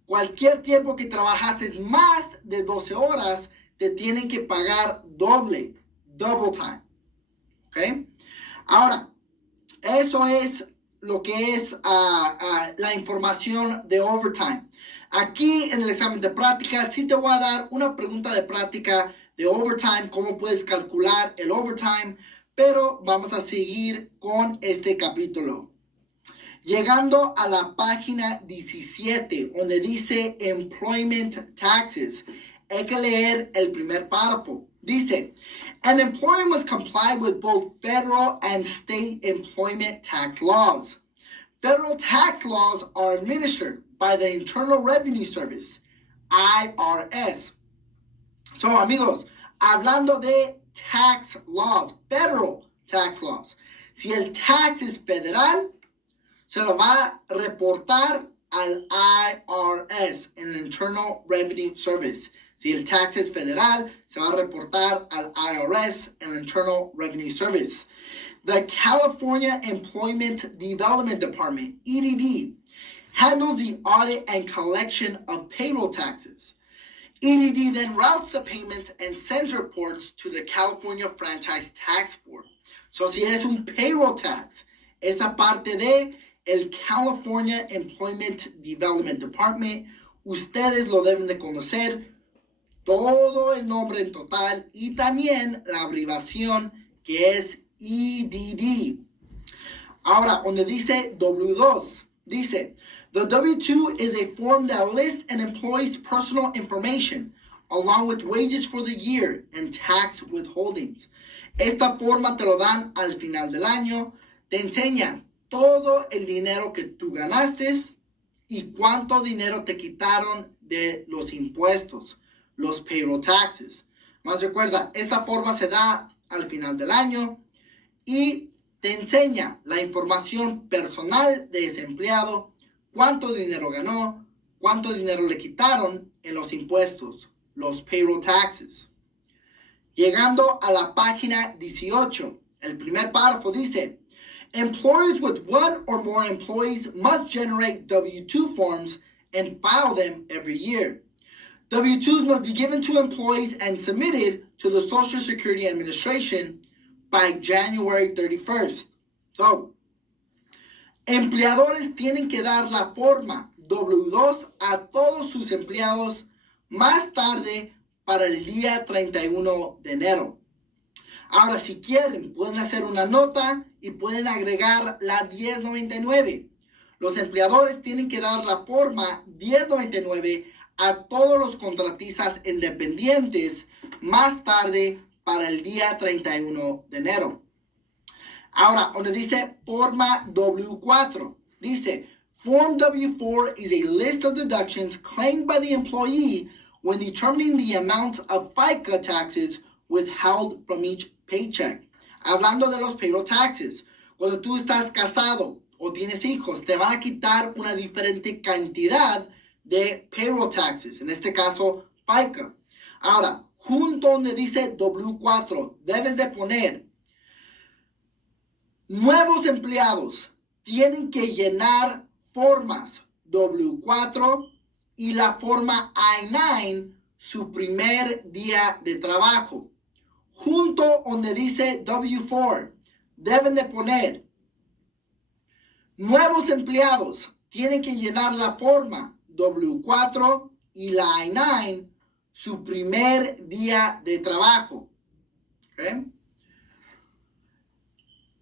cualquier tiempo que trabajaste más de 12 horas, te tienen que pagar double time. ¿Ok? Ahora, eso es lo que es la información de overtime. Aquí en el examen de práctica, sí te voy a dar una pregunta de práctica de overtime, cómo puedes calcular el overtime, pero vamos a seguir con este capítulo. Llegando a la página 17, donde dice Employment Taxes, hay que leer el primer párrafo. Dice, an employer must comply with both federal and state employment tax laws. Federal tax laws are administered by the Internal Revenue Service, IRS. Amigos, hablando de tax laws, federal tax laws. Si el tax es federal, se lo va a reportar al IRS, el Internal Revenue Service. Si el tax es federal, se va a reportar al IRS, el Internal Revenue Service. The California Employment Development Department, EDD, handles the audit and collection of payroll taxes. EDD then routes the payments and sends reports to the California Franchise Tax Board. So si es un payroll tax, esa parte de el California Employment Development Department, ustedes lo deben de conocer, todo el nombre en total y también la abreviación que es EDD. Ahora, donde dice W2, dice, the W-2 is a form that lists an employee's personal information, along with wages for the year and tax withholdings. Esta forma te lo dan al final del año, te enseña todo el dinero que tú ganaste y cuánto dinero te quitaron de los impuestos, los payroll taxes. Más recuerda, esta forma se da al final del año y te enseña la información personal de ese empleado, cuánto dinero ganó, cuánto dinero le quitaron en los impuestos, los payroll taxes. Llegando a la página 18, el primer párrafo dice, employers with one or more employees must generate W-2 forms and file them every year. W-2s must be given to employees and submitted to the Social Security Administration by January 31st. So, empleadores tienen que dar la forma W-2 a todos sus empleados más tarde para el día 31 de enero. Ahora, si quieren, pueden hacer una nota y pueden agregar la 1099. Los empleadores tienen que dar la forma 1099 a todos los contratistas independientes más tarde para el día 31 de enero. Ahora, donde dice forma W4, dice, Form W4 is a list of deductions claimed by the employee when determining the amount of FICA taxes withheld from each paycheck. Hablando de los payroll taxes, cuando tú estás casado o tienes hijos, te van a quitar una diferente cantidad de payroll taxes, en este caso FICA. Ahora, junto donde dice W4, debes de poner nuevos empleados tienen que llenar formas W4 y la forma I-9 su primer día de trabajo. Junto donde dice W4, deben de poner nuevos empleados tienen que llenar la forma W4 y la I-9 su primer día de trabajo. ¿Okay?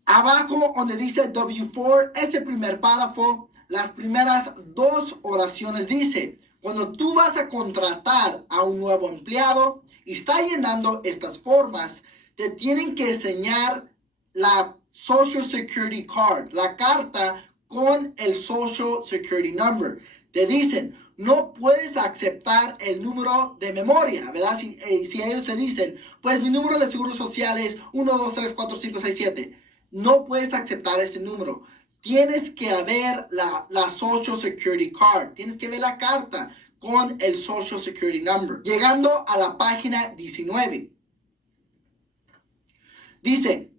Abajo donde dice W4, ese primer párrafo, las primeras dos oraciones dice, cuando tú vas a contratar a un nuevo empleado y está llenando estas formas, te tienen que enseñar la Social Security Card, la carta con el Social Security Number. Te dicen, no puedes aceptar el número de memoria, ¿verdad? Si ellos te dicen, pues mi número de seguro social es 1, 2, 3, 4, 5, 6, 7. No puedes aceptar ese número. Tienes que ver la Social Security Card. Tienes que ver la carta con el Social Security Number. Llegando a la página 19. Dice,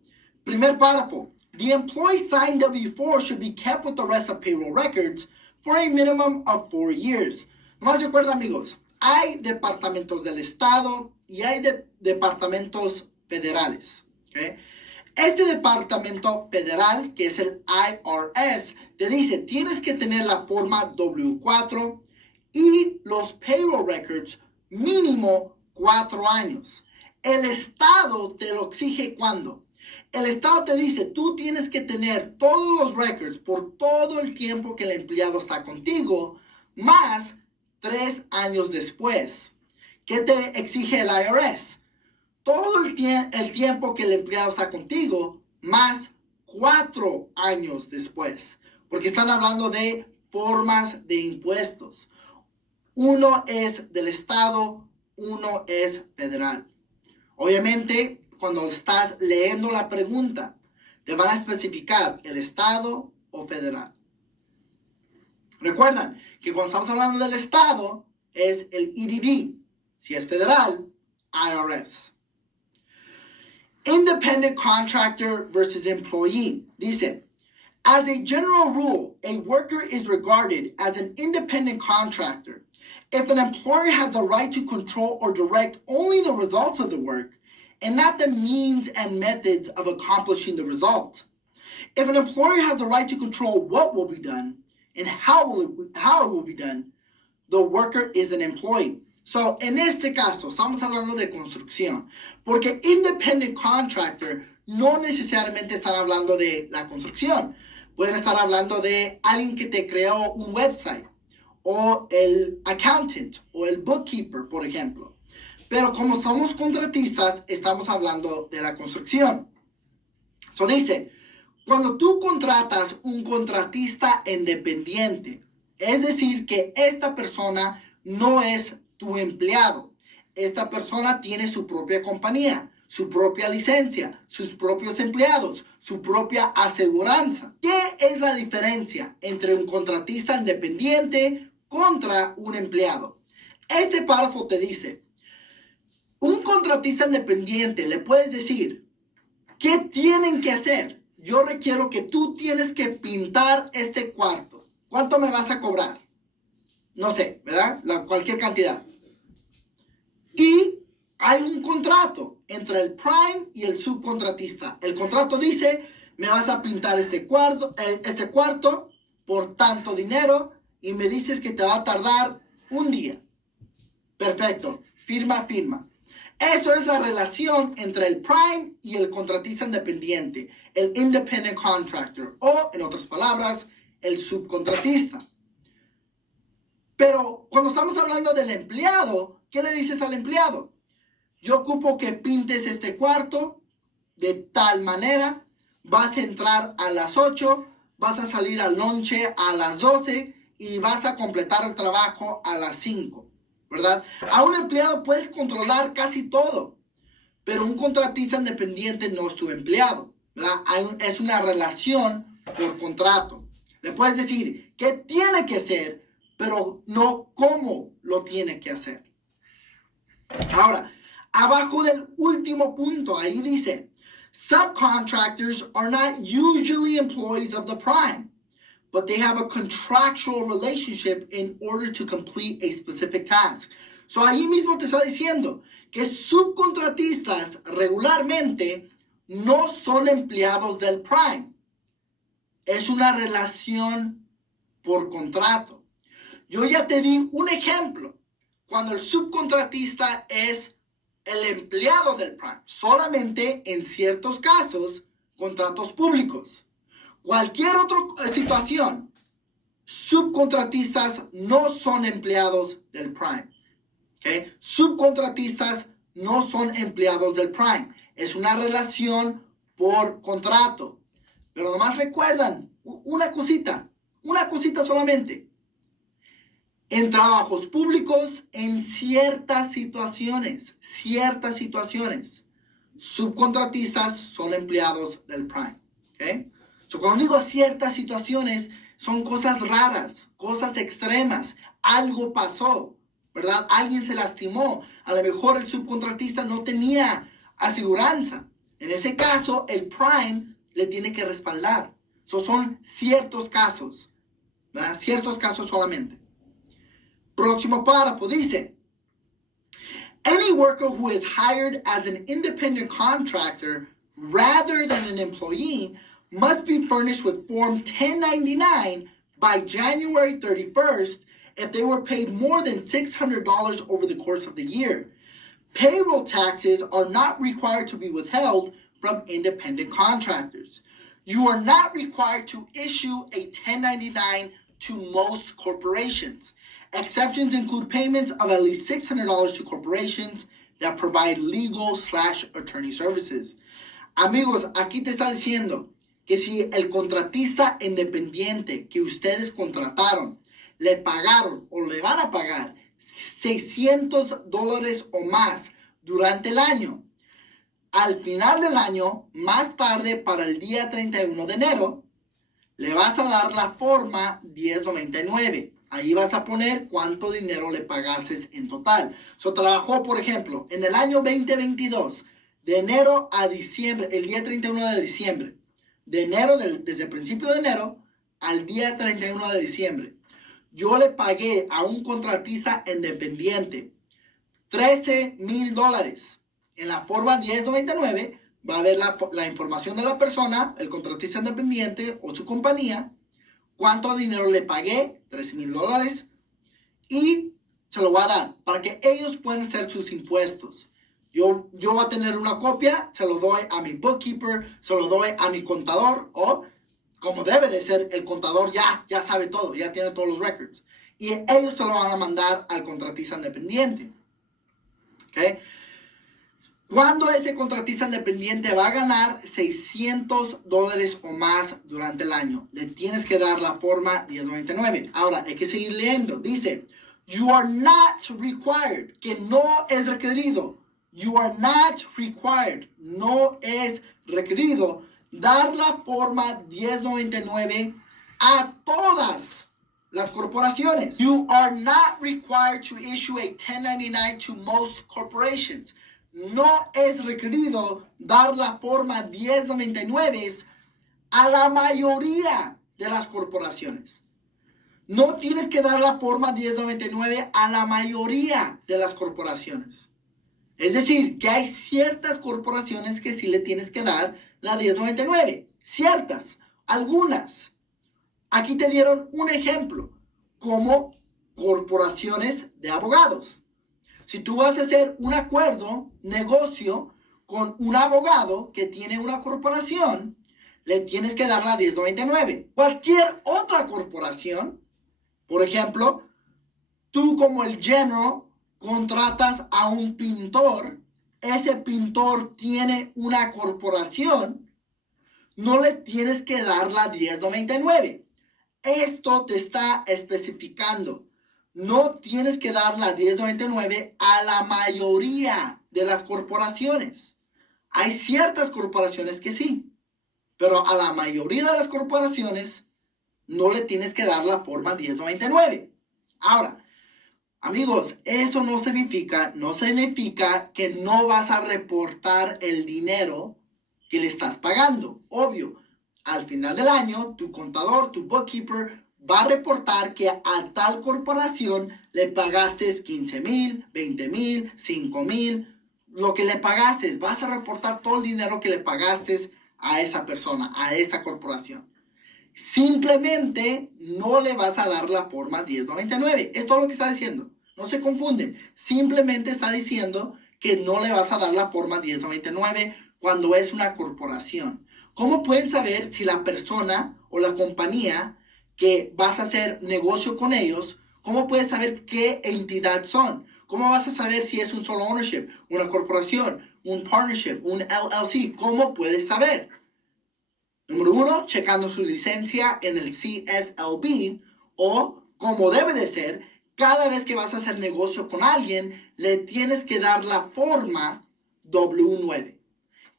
primer párrafo. The employee signed W-4 should be kept with the rest of payroll records for a minimum of 4 years. Más recuerda, amigos, hay departamentos del Estado y hay departamentos federales. ¿Okay? Este departamento federal, que es el IRS, te dice, tienes que tener la forma W4 y los payroll records mínimo 4 años. El Estado te lo exige cuando. El Estado te dice, tú tienes que tener todos los records por todo el tiempo que el empleado está contigo, más 3 años después. ¿Qué te exige el IRS? Todo el tiempo que el empleado está contigo, más 4 años después. Porque están hablando de formas de impuestos. Uno es del Estado, uno es federal. Obviamente, cuando estás leyendo la pregunta, te van a especificar el Estado o federal. Recuerdan que cuando estamos hablando del Estado, es el EDD. Si es federal, IRS. Independent contractor versus employee. Dice, as a general rule, a worker is regarded as an independent contractor If an employer has the right to control or direct only the results of the work and not the means and methods of accomplishing the result. If an employer has the right to control what will be done and how it will be done, the worker is an employee. So, en este caso, estamos hablando de construcción, porque independent contractor no necesariamente están hablando de la construcción. Pueden estar hablando de alguien que te creó un website, o el accountant, o el bookkeeper, por ejemplo. Pero como somos contratistas, estamos hablando de la construcción. So dice, cuando tú contratas un contratista independiente, es decir, que esta persona no es tu empleado. Esta persona tiene su propia compañía, su propia licencia, sus propios empleados, su propia aseguranza. ¿Qué es la diferencia entre un contratista independiente contra un empleado? Este párrafo te dice, un contratista independiente le puedes decir, ¿qué tienen que hacer? Yo requiero que tú tienes que pintar este cuarto. ¿Cuánto me vas a cobrar? No sé, ¿verdad? Cualquier cantidad. Y hay un contrato entre el prime y el subcontratista. El contrato dice, me vas a pintar este cuarto por tanto dinero y me dices que te va a tardar un día. Perfecto. Firma. Eso es la relación entre el prime y el contratista independiente, el independent contractor, o en otras palabras, el subcontratista. Pero cuando estamos hablando del empleado, ¿qué le dices al empleado? Yo ocupo que pintes este cuarto de tal manera, vas a entrar a las 8, vas a salir al lonche a las 12 y vas a completar el trabajo a las 5, ¿verdad? A un empleado puedes controlar casi todo, pero un contratista independiente no es tu empleado, ¿verdad? Es una relación por contrato. Le puedes decir qué tiene que hacer, pero no cómo lo tiene que hacer. Ahora, abajo del último punto, ahí dice, subcontractors are not usually employees of the prime, but they have a contractual relationship in order to complete a specific task. So ahí mismo te está diciendo que subcontratistas regularmente no son empleados del prime. Es una relación por contrato. Yo ya te di un ejemplo. Cuando el subcontratista es el empleado del prime, solamente en ciertos casos, contratos públicos. Cualquier otra situación, subcontratistas no son empleados del prime. ¿Okay? Subcontratistas no son empleados del prime. Es una relación por contrato. Pero nomás recuerdan una cosita solamente. En trabajos públicos, en ciertas situaciones, subcontratistas son empleados del prime. ¿Okay? So, cuando digo ciertas situaciones, son cosas raras, cosas extremas. Algo pasó, ¿verdad? Alguien se lastimó. A lo mejor el subcontratista no tenía aseguranza. En ese caso, el prime le tiene que respaldar. So, son ciertos casos, ¿verdad? Ciertos casos solamente. Próximo párrafo dice, any worker who is hired as an independent contractor rather than an employee must be furnished with Form 1099 by January 31st if they were paid more than $600 over the course of the year. Payroll taxes are not required to be withheld from independent contractors. You are not required to issue a 1099 to most corporations. Exceptions include payments of at least $600 to corporations that provide legal/attorney services. Amigos, aquí te está diciendo que si el contratista independiente que ustedes contrataron, le pagaron o le van a pagar $600 o más durante el año, al final del año, más tarde para el día 31 de enero, le vas a dar la forma 1099. Ahí vas a poner cuánto dinero le pagases en total. So, trabajó, por ejemplo, en el año 2022, de enero a diciembre, el día 31 de diciembre. Desde el principio de enero al día 31 de diciembre. yo le pagué a un contratista independiente $13,000. En la forma 1099 va a haber la información de la persona, el contratista independiente o su compañía, cuánto dinero le pagué, $13,000, y se lo va a dar para que ellos puedan hacer sus impuestos. Yo voy a tener una copia, se lo doy a mi bookkeeper, se lo doy a mi contador, o como debe de ser, el contador ya sabe todo, ya tiene todos los records. Y ellos se lo van a mandar al contratista independiente. ¿Okay? Cuando ese contratista independiente va a ganar $600 o más durante el año, le tienes que dar la forma 1099. Ahora, hay que seguir leyendo. Dice, you are not required, que no es requerido. You are not required, no es requerido dar la forma 1099 a todas las corporaciones. You are not required to issue a 1099 to most corporations. No es requerido dar la forma 1099 a la mayoría de las corporaciones. No tienes que dar la forma 1099 a la mayoría de las corporaciones. Es decir, que hay ciertas corporaciones que sí le tienes que dar la 1099. Ciertas, algunas. Aquí te dieron un ejemplo, como corporaciones de abogados. Si tú vas a hacer un acuerdo, negocio con un abogado que tiene una corporación, le tienes que dar la 1099. Cualquier otra corporación, por ejemplo, tú como el general contratas a un pintor, ese pintor tiene una corporación, no le tienes que dar la 1099. Esto te está especificando. No tienes que dar la 1099 a la mayoría de las corporaciones. Hay ciertas corporaciones que sí, pero a la mayoría de las corporaciones no le tienes que dar la forma 1099. Ahora, amigos, eso no significa que no vas a reportar el dinero que le estás pagando. Obvio, al final del año, tu contador, tu bookkeeper, va a reportar que a tal corporación le pagaste 15,000, 20,000, 5,000, lo que le pagaste. Vas a reportar todo el dinero que le pagaste a esa persona, a esa corporación. Simplemente no le vas a dar la forma 1099. Es todo lo que está diciendo. No se confunden. Simplemente está diciendo que no le vas a dar la forma 1099 cuando es una corporación. ¿Cómo pueden saber si la persona o la compañía que vas a hacer negocio con ellos, cómo puedes saber qué entidad son? ¿Cómo vas a saber si es un solo ownership, una corporación, un partnership, un LLC? ¿Cómo puedes saber? Número 1, checando su licencia en el CSLB, o como debe de ser, cada vez que vas a hacer negocio con alguien, le tienes que dar la forma W9.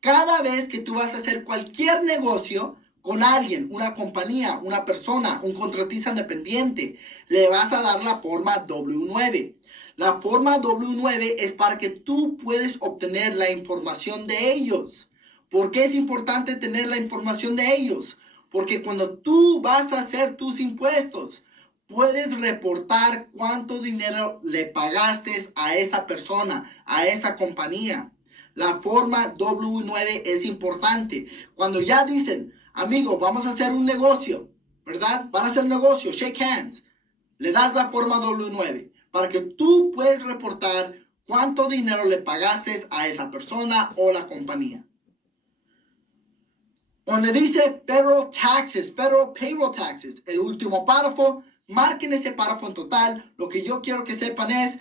Cada vez que tú vas a hacer cualquier negocio con alguien, una compañía, una persona, un contratista independiente, le vas a dar la forma W9. La forma W9 es para que tú puedas obtener la información de ellos. ¿Por qué es importante tener la información de ellos? Porque cuando tú vas a hacer tus impuestos, puedes reportar cuánto dinero le pagaste a esa persona, a esa compañía. La forma W9 es importante. Cuando ya dicen, amigo, vamos a hacer un negocio, ¿verdad? Van a hacer un negocio, shake hands. Le das la forma W9 para que tú puedas reportar cuánto dinero le pagaste a esa persona o la compañía. Donde dice federal taxes, federal payroll taxes, el último párrafo, marquen ese párrafo en total. Lo que yo quiero que sepan es,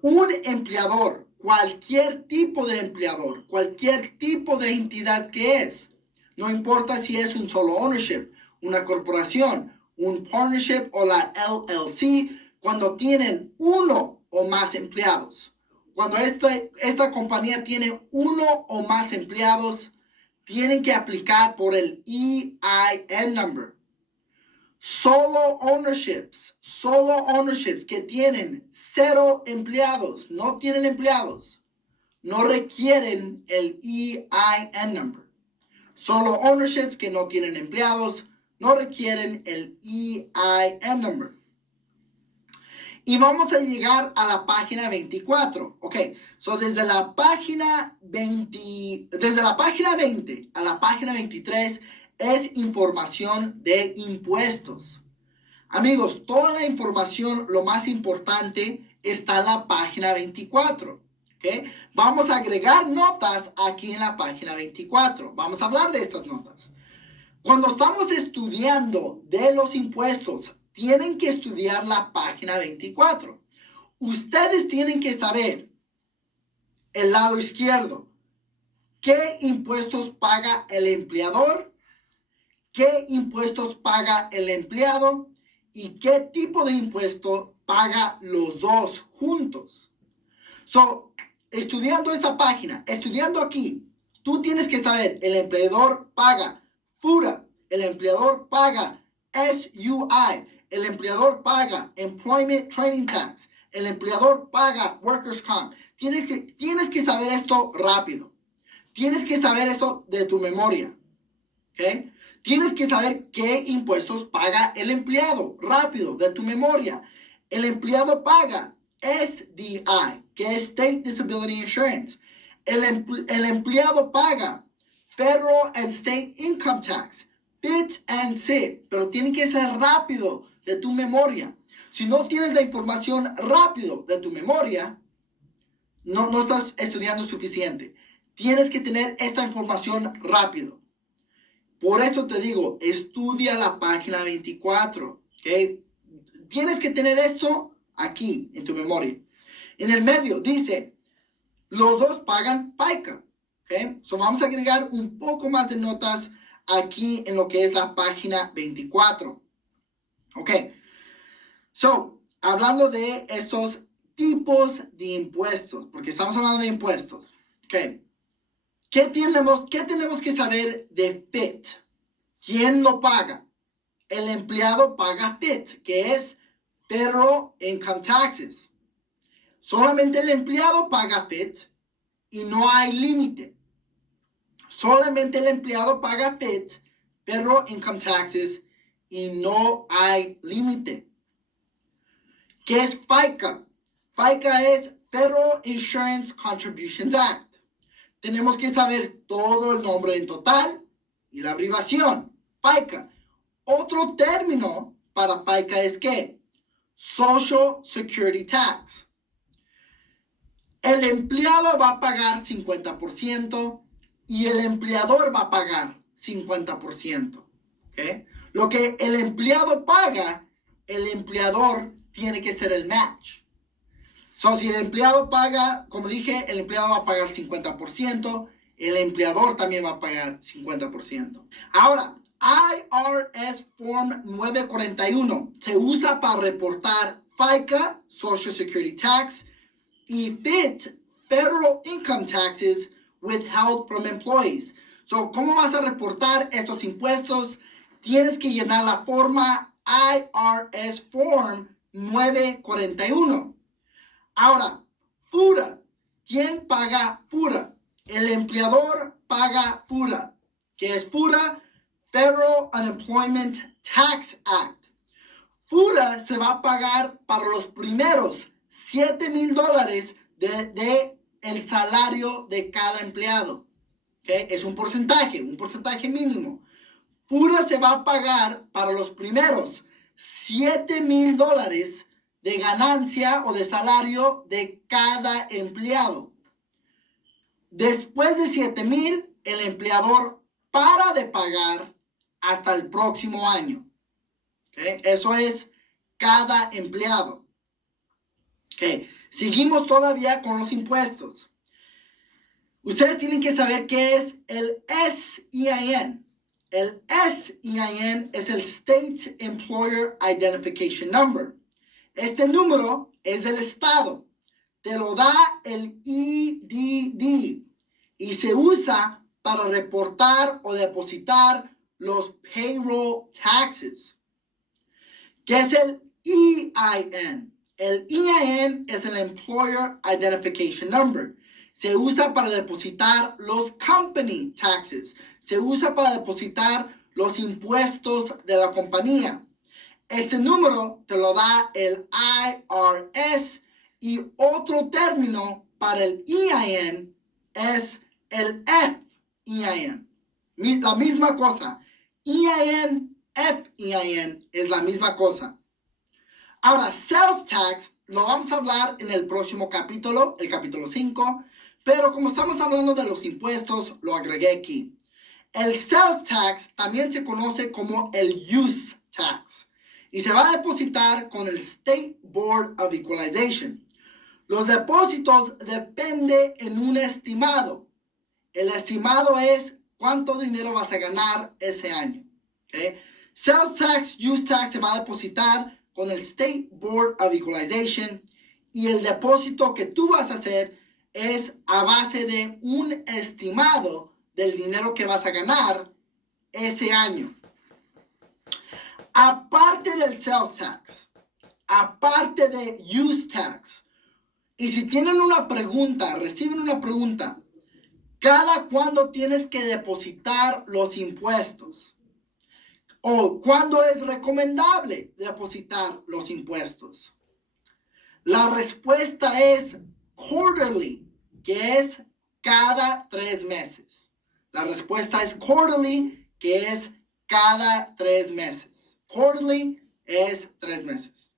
un empleador, cualquier tipo de empleador, cualquier tipo de entidad que es, no importa si es un solo ownership, una corporación, un partnership o la LLC, cuando tienen uno o más empleados, cuando esta compañía tiene uno o más empleados, tienen que aplicar por el EIN number. Solo ownerships que tienen 0 empleados, no tienen empleados, no requieren el EIN number. Solo ownerships que no tienen empleados no requieren el EIN number. Y vamos a llegar a la página 24. Ok, so desde la página 20 a la página 23 es información de impuestos. Amigos, toda la información, lo más importante, está en la página 24. ¿Okay? Vamos a agregar notas aquí en la página 24. Vamos a hablar de estas notas. Cuando estamos estudiando de los impuestos, tienen que estudiar la página 24. Ustedes tienen que saber el lado izquierdo. ¿Qué impuestos paga el empleador? ¿Qué impuestos paga el empleado? ¿Y qué tipo de impuesto paga los dos juntos? So, estudiando esta página, estudiando aquí, tú tienes que saber, el empleador paga FUTA, el empleador paga SUI, el empleador paga Employment Training Tax, el empleador paga Workers' Comp. Tienes que saber esto rápido. Tienes que saber eso de tu memoria. ¿Ok? Tienes que saber qué impuestos paga el empleado, rápido, de tu memoria. El empleado paga SDI, que es State Disability Insurance. El empleado paga Federal and State Income Tax, FIT and SIT, pero tiene que ser rápido de tu memoria. Si no tienes la información rápido de tu memoria, no estás estudiando suficiente. Tienes que tener esta información rápido. Por eso te digo, estudia la página 24. ¿Okay? Tienes que tener esto aquí en tu memoria. En el medio dice, los dos pagan FICA. ¿Okay? So vamos a agregar un poco más de notas aquí en lo que es la página 24. Ok. So, hablando de estos tipos de impuestos, porque estamos hablando de impuestos. Ok. ¿Qué tenemos que saber de FIT? ¿Quién lo paga? El empleado paga FIT, que es Federal Income Taxes. Solamente el empleado paga FIT y no hay límite. Solamente el empleado paga FIT, Federal Income Taxes, y no hay límite. ¿Qué es FICA? FICA es Federal Insurance Contributions Act. Tenemos que saber todo el nombre en total y la abreviación, FICA. Otro término para FICA es ¿qué? Social Security Tax. El empleado va a pagar 50% y el empleador va a pagar 50%. ¿Okay? Lo que el empleado paga, el empleador tiene que ser el match. So, si el empleado paga, como dije, el empleado va a pagar 50%, el empleador también va a pagar 50%. Ahora, IRS Form 941 se usa para reportar FICA, Social Security Tax, y FIT, Federal Income Taxes withheld from employees. So, ¿cómo vas a reportar estos impuestos? Tienes que llenar la forma IRS Form 941. Ahora, FUTA. ¿Quién paga FUTA? El empleador paga FUTA. ¿Qué es FUTA? Federal Unemployment Tax Act. FUTA se va a pagar para los primeros $7,000 de el salario de cada empleado. ¿Okay? Es un porcentaje mínimo. FUTA se va a pagar para los primeros $7,000 de ganancia o de salario de cada empleado. Después de 7,000, el empleador para de pagar hasta el próximo año. ¿Okay? Eso es cada empleado. Okay. Seguimos todavía con los impuestos. Ustedes tienen que saber qué es el SEIN. El SEIN es el State Employer Identification Number. Este número es del estado. Te lo da el EDD y se usa para reportar o depositar los payroll taxes. ¿Qué es el EIN? El EIN es el Employer Identification Number. Se usa para depositar los company taxes. Se usa para depositar los impuestos de la compañía. Este número te lo da el IRS y otro término para el EIN es el FEIN. La misma cosa. EIN, FEIN es la misma cosa. Ahora, sales tax lo vamos a hablar en el próximo capítulo, el capítulo 5, pero como estamos hablando de los impuestos, lo agregué aquí. El sales tax también se conoce como el use tax y se va a depositar con el State Board of Equalization. Los depósitos dependen en un estimado. El estimado es cuánto dinero vas a ganar ese año. ¿Okay? Sales tax, use tax se va a depositar con el State Board of Equalization y el depósito que tú vas a hacer es a base de un estimado del dinero que vas a ganar ese año. Aparte del sales tax, aparte de use tax, y si tienen una pregunta, reciben una pregunta, ¿cada cuándo tienes que depositar los impuestos? ¿O cuándo es recomendable depositar los impuestos? La respuesta es quarterly, que es cada 3 meses. La respuesta es quarterly, que es cada 3 meses. Quarterly es 3 meses.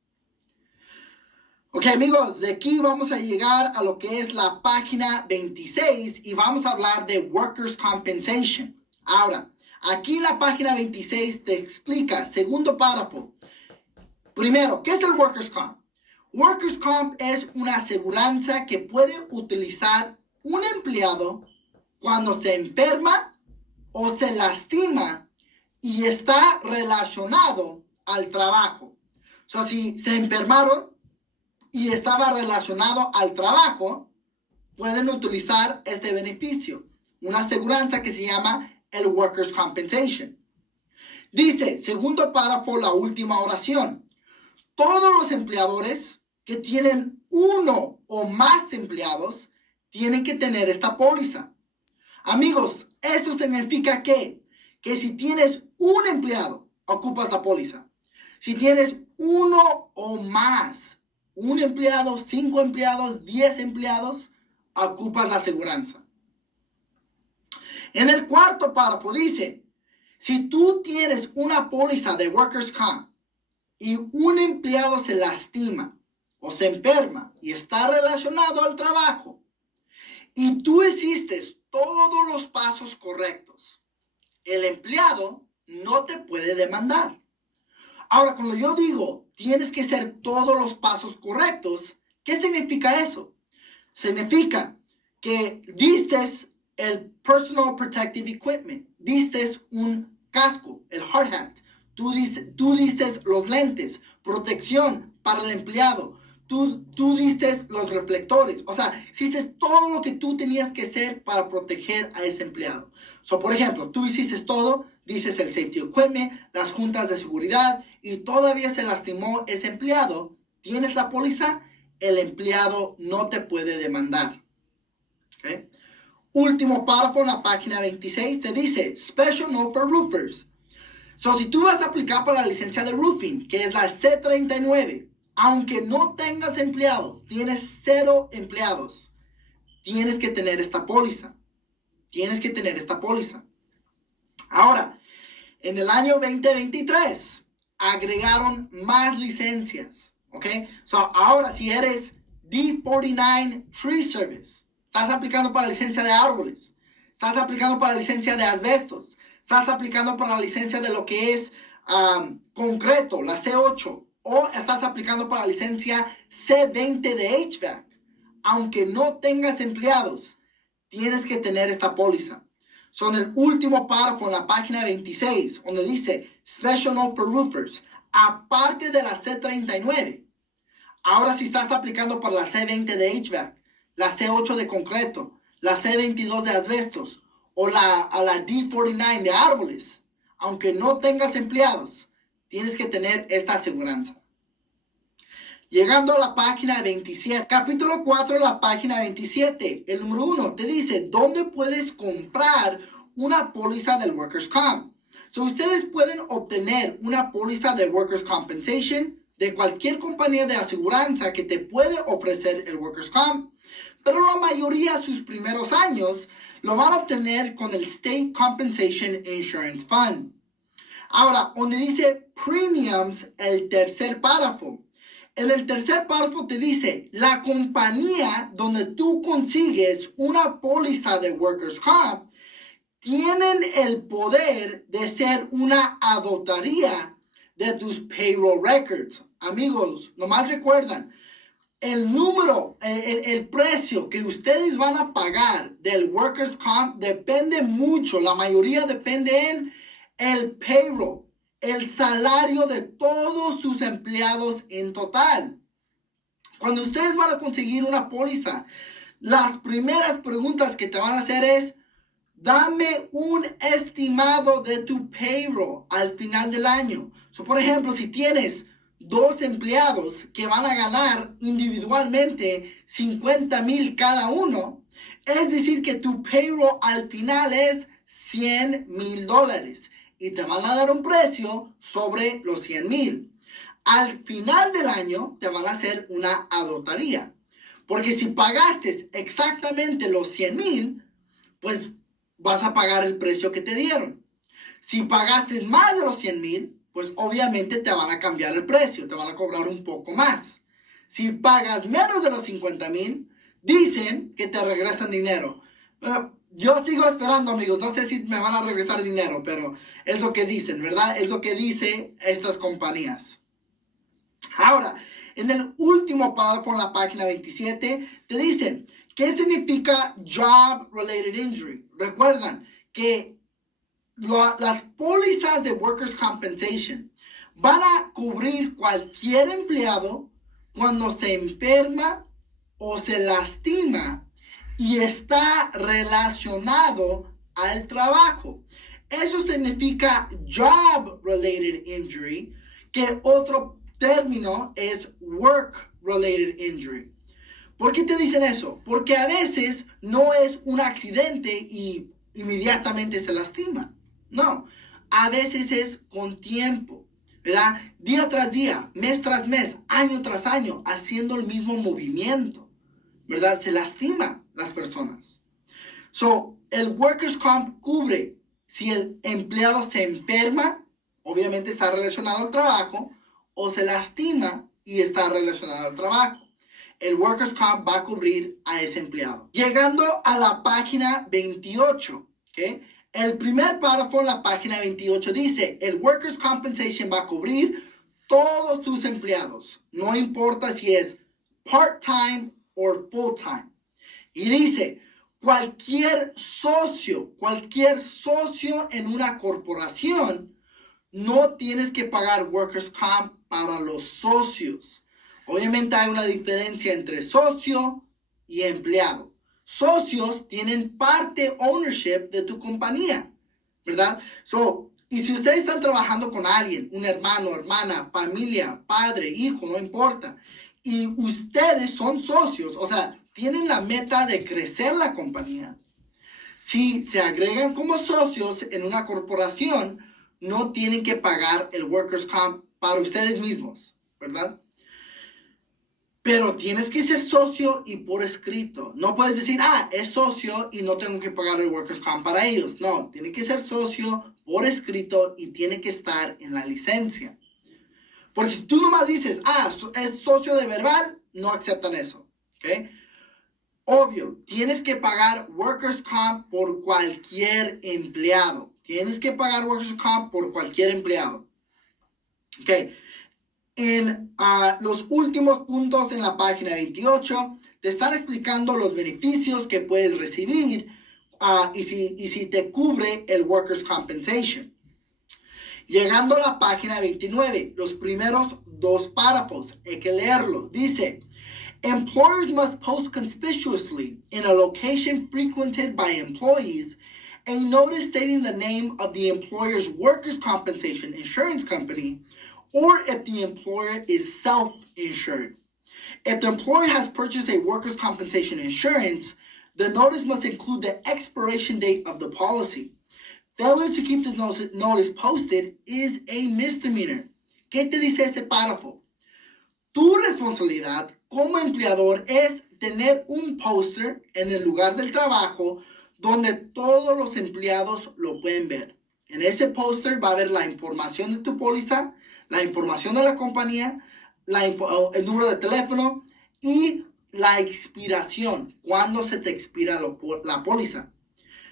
Ok, amigos, de aquí vamos a llegar a lo que es la página 26 y vamos a hablar de Workers' Compensation. Ahora, aquí en la página 26 te explica, segundo párrafo. Primero, ¿qué es el Workers' Comp? Workers' Comp es una aseguranza que puede utilizar un empleado cuando se enferma o se lastima y está relacionado al trabajo. O sea, si se enfermaron y estaba relacionado al trabajo, pueden utilizar este beneficio, una aseguranza que se llama el Workers' Compensation. Dice, segundo párrafo, la última oración. Todos los empleadores que tienen uno o más empleados tienen que tener esta póliza. Amigos, eso significa que si tienes un empleado, ocupas la póliza. Si tienes uno o más, un empleado, 5 empleados, 10 empleados, ocupas la aseguranza. En el cuarto párrafo dice, si tú tienes una póliza de Workers' Comp y un empleado se lastima o se enferma y está relacionado al trabajo y tú hiciste todos los pasos correctos, el empleado no te puede demandar. Ahora, cuando yo digo tienes que hacer todos los pasos correctos, ¿qué significa eso? Significa que diste el Personal Protective Equipment, diste un casco, el hard hat, tú diste los lentes, protección para el empleado, tú diste los reflectores, o sea, hiciste todo lo que tú tenías que hacer para proteger a ese empleado. Por ejemplo, tú hiciste todo, dices el safety equipment, las juntas de seguridad y todavía se lastimó ese empleado, tienes la póliza, el empleado no te puede demandar. ¿Okay? Último párrafo en la página 26 te dice Special Note for Roofers. Si tú vas a aplicar para la licencia de roofing, que es la C39, aunque no tengas empleados, tienes 0 empleados, tienes que tener esta póliza. Tienes que tener esta póliza. Ahora, en el año 2023 agregaron más licencias. ¿Ok? Ahora si eres D49 Tree Service, estás aplicando para la licencia de árboles, estás aplicando para la licencia de asbestos, estás aplicando para la licencia de lo que es concreto, la C8, o estás aplicando para la licencia C20 de HVAC, aunque no tengas empleados, tienes que tener esta póliza. En el último párrafo en la página 26, donde dice Special Note for Roofers, aparte de la C39, ahora si estás aplicando para la C20 de HVAC, la C8 de concreto, la C22 de asbestos o a la D49 de árboles, aunque no tengas empleados, tienes que tener esta aseguranza. Llegando a la página 27, capítulo 4, la página 27, el número 1 te dice dónde puedes comprar una póliza del Workers' Comp. So, ustedes pueden obtener una póliza de Workers' Compensation de cualquier compañía de aseguranza que te puede ofrecer el Workers' Comp, pero la mayoría de sus primeros años lo van a obtener con el State Compensation Insurance Fund. Ahora, donde dice premiums, el tercer párrafo. En el tercer párrafo te dice, la compañía donde tú consigues una póliza de Workers' Comp tienen el poder de ser una auditoría de tus payroll records. Amigos, nomás recuerdan, el número, el precio que ustedes van a pagar del Workers' Comp depende mucho, la mayoría depende en el payroll, el salario de todos sus empleados en total. Cuando ustedes van a conseguir una póliza, las primeras preguntas que te van a hacer es, dame un estimado de tu payroll al final del año. So, por ejemplo, si tienes 2 empleados que van a ganar individualmente 50,000 cada uno, es decir que tu payroll al final es $100,000 y te van a dar un precio sobre los 100,000. Al final del año te van a hacer una auditoría, porque si pagaste exactamente los 100,000, pues vas a pagar el precio que te dieron. Si pagaste más de los 100,000, pues obviamente te van a cambiar el precio, te van a cobrar un poco más. Si pagas menos de los 50,000, dicen que te regresan dinero. Yo sigo esperando, amigos, no sé si me van a regresar dinero, pero es lo que dicen, ¿verdad? Es lo que dicen estas compañías. Ahora, en el último párrafo en la página 27, te dicen, ¿qué significa Job-Related Injury? Recuerdan que las pólizas de Workers' Compensation van a cubrir cualquier empleado cuando se enferma o se lastima y está relacionado al trabajo. Eso significa Job-Related Injury, que otro término es Work-Related Injury. ¿Por qué te dicen eso? Porque a veces no es un accidente y inmediatamente se lastima. No, a veces es con tiempo, ¿verdad? Día tras día, mes tras mes, año tras año, haciendo el mismo movimiento, ¿verdad? Se lastima las personas. So, el Workers' Comp cubre si el empleado se enferma, obviamente está relacionado al trabajo, o se lastima y está relacionado al trabajo. El Workers' Comp va a cubrir a ese empleado. Llegando a la página 28, ¿ok? El primer párrafo en la página 28 dice, el Workers' Compensation va a cubrir todos sus empleados, no importa si es part-time o full-time. Y dice, cualquier socio en una corporación, no tienes que pagar Workers' Comp para los socios. Obviamente hay una diferencia entre socio y empleado. Socios tienen parte ownership de tu compañía, ¿verdad? Y si ustedes están trabajando con alguien, un hermano, hermana, familia, padre, hijo, no importa, y ustedes son socios, o sea, tienen la meta de crecer la compañía, si se agregan como socios en una corporación, no tienen que pagar el Workers' Comp para ustedes mismos, ¿verdad? Pero tienes que ser socio y por escrito. No puedes decir, es socio y no tengo que pagar el Workers' Comp para ellos. No, tiene que ser socio por escrito y tiene que estar en la licencia. Porque si tú nomás dices, es socio de verbal, no aceptan eso. ¿Ok? Obvio, tienes que pagar Workers' Comp por cualquier empleado. Tienes que pagar Workers' Comp por cualquier empleado. Ok. En los últimos puntos en la página 28 te están explicando los beneficios que puedes recibir y si te cubre el Workers' Compensation. Llegando a la página 29, los primeros 2 párrafos, hay que leerlo. Dice, employers must post conspicuously in a location frequented by employees a notice stating the name of the employer's workers' compensation insurance company, or if the employer is self-insured. If the employer has purchased a workers' compensation insurance, the notice must include the expiration date of the policy. Failure to keep this notice posted is a misdemeanor. ¿Qué te dice ese párrafo? Tu responsabilidad como empleador es tener un póster en el lugar del trabajo donde todos los empleados lo pueden ver. En ese póster va a haber la información de tu póliza, la información de la compañía, el número de teléfono y la expiración, cuando se te expira la póliza.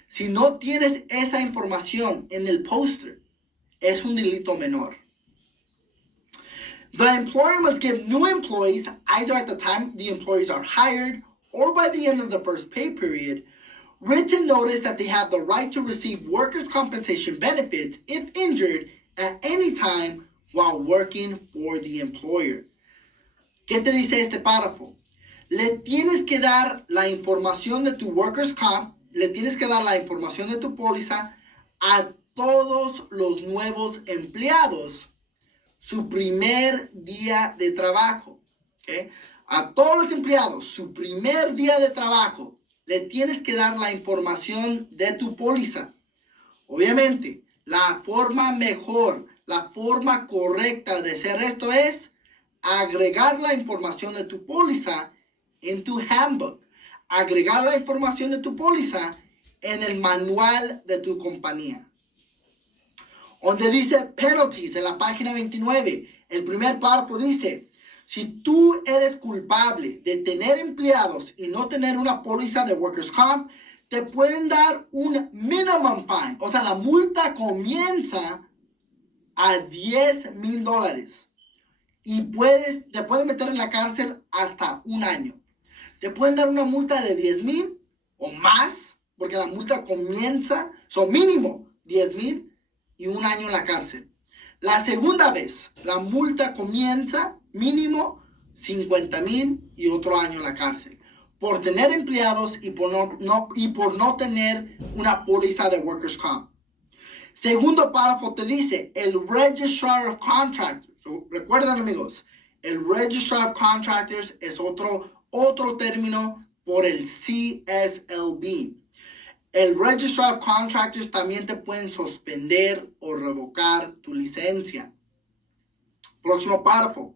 Si no tienes esa información en el póster, es un delito menor. The employer must give new employees, either at the time the employees are hired or by the end of the first pay period, written notice that they have the right to receive workers' compensation benefits if injured at any time while working for the employer. ¿Qué te dice este párrafo? Le tienes que dar la información de tu workers' comp, le tienes que dar la información de tu póliza a todos los nuevos empleados su primer día de trabajo. ¿Okay? A todos los empleados, su primer día de trabajo, le tienes que dar la información de tu póliza. Obviamente, la forma mejor, la forma correcta de hacer esto es agregar la información de tu póliza en tu handbook. Agregar la información de tu póliza en el manual de tu compañía. Donde dice penalties en la página 29, el primer párrafo dice: si tú eres culpable de tener empleados y no tener una póliza de workers' comp, te pueden dar un minimum fine. O sea, la multa comienza a $10,000 y te pueden meter en la cárcel hasta un año. Te pueden dar una multa de 10,000 o más, porque la multa comienza, mínimo 10,000 y un año en la cárcel. La segunda vez, la multa comienza mínimo 50,000 y otro año en la cárcel, por tener empleados y por no tener una póliza de workers' comp. Segundo párrafo te dice, el Registrar of Contractors. Recuerden, amigos, el Registrar of Contractors es otro término por el CSLB. El Registrar of Contractors también te pueden suspender o revocar tu licencia. Próximo párrafo.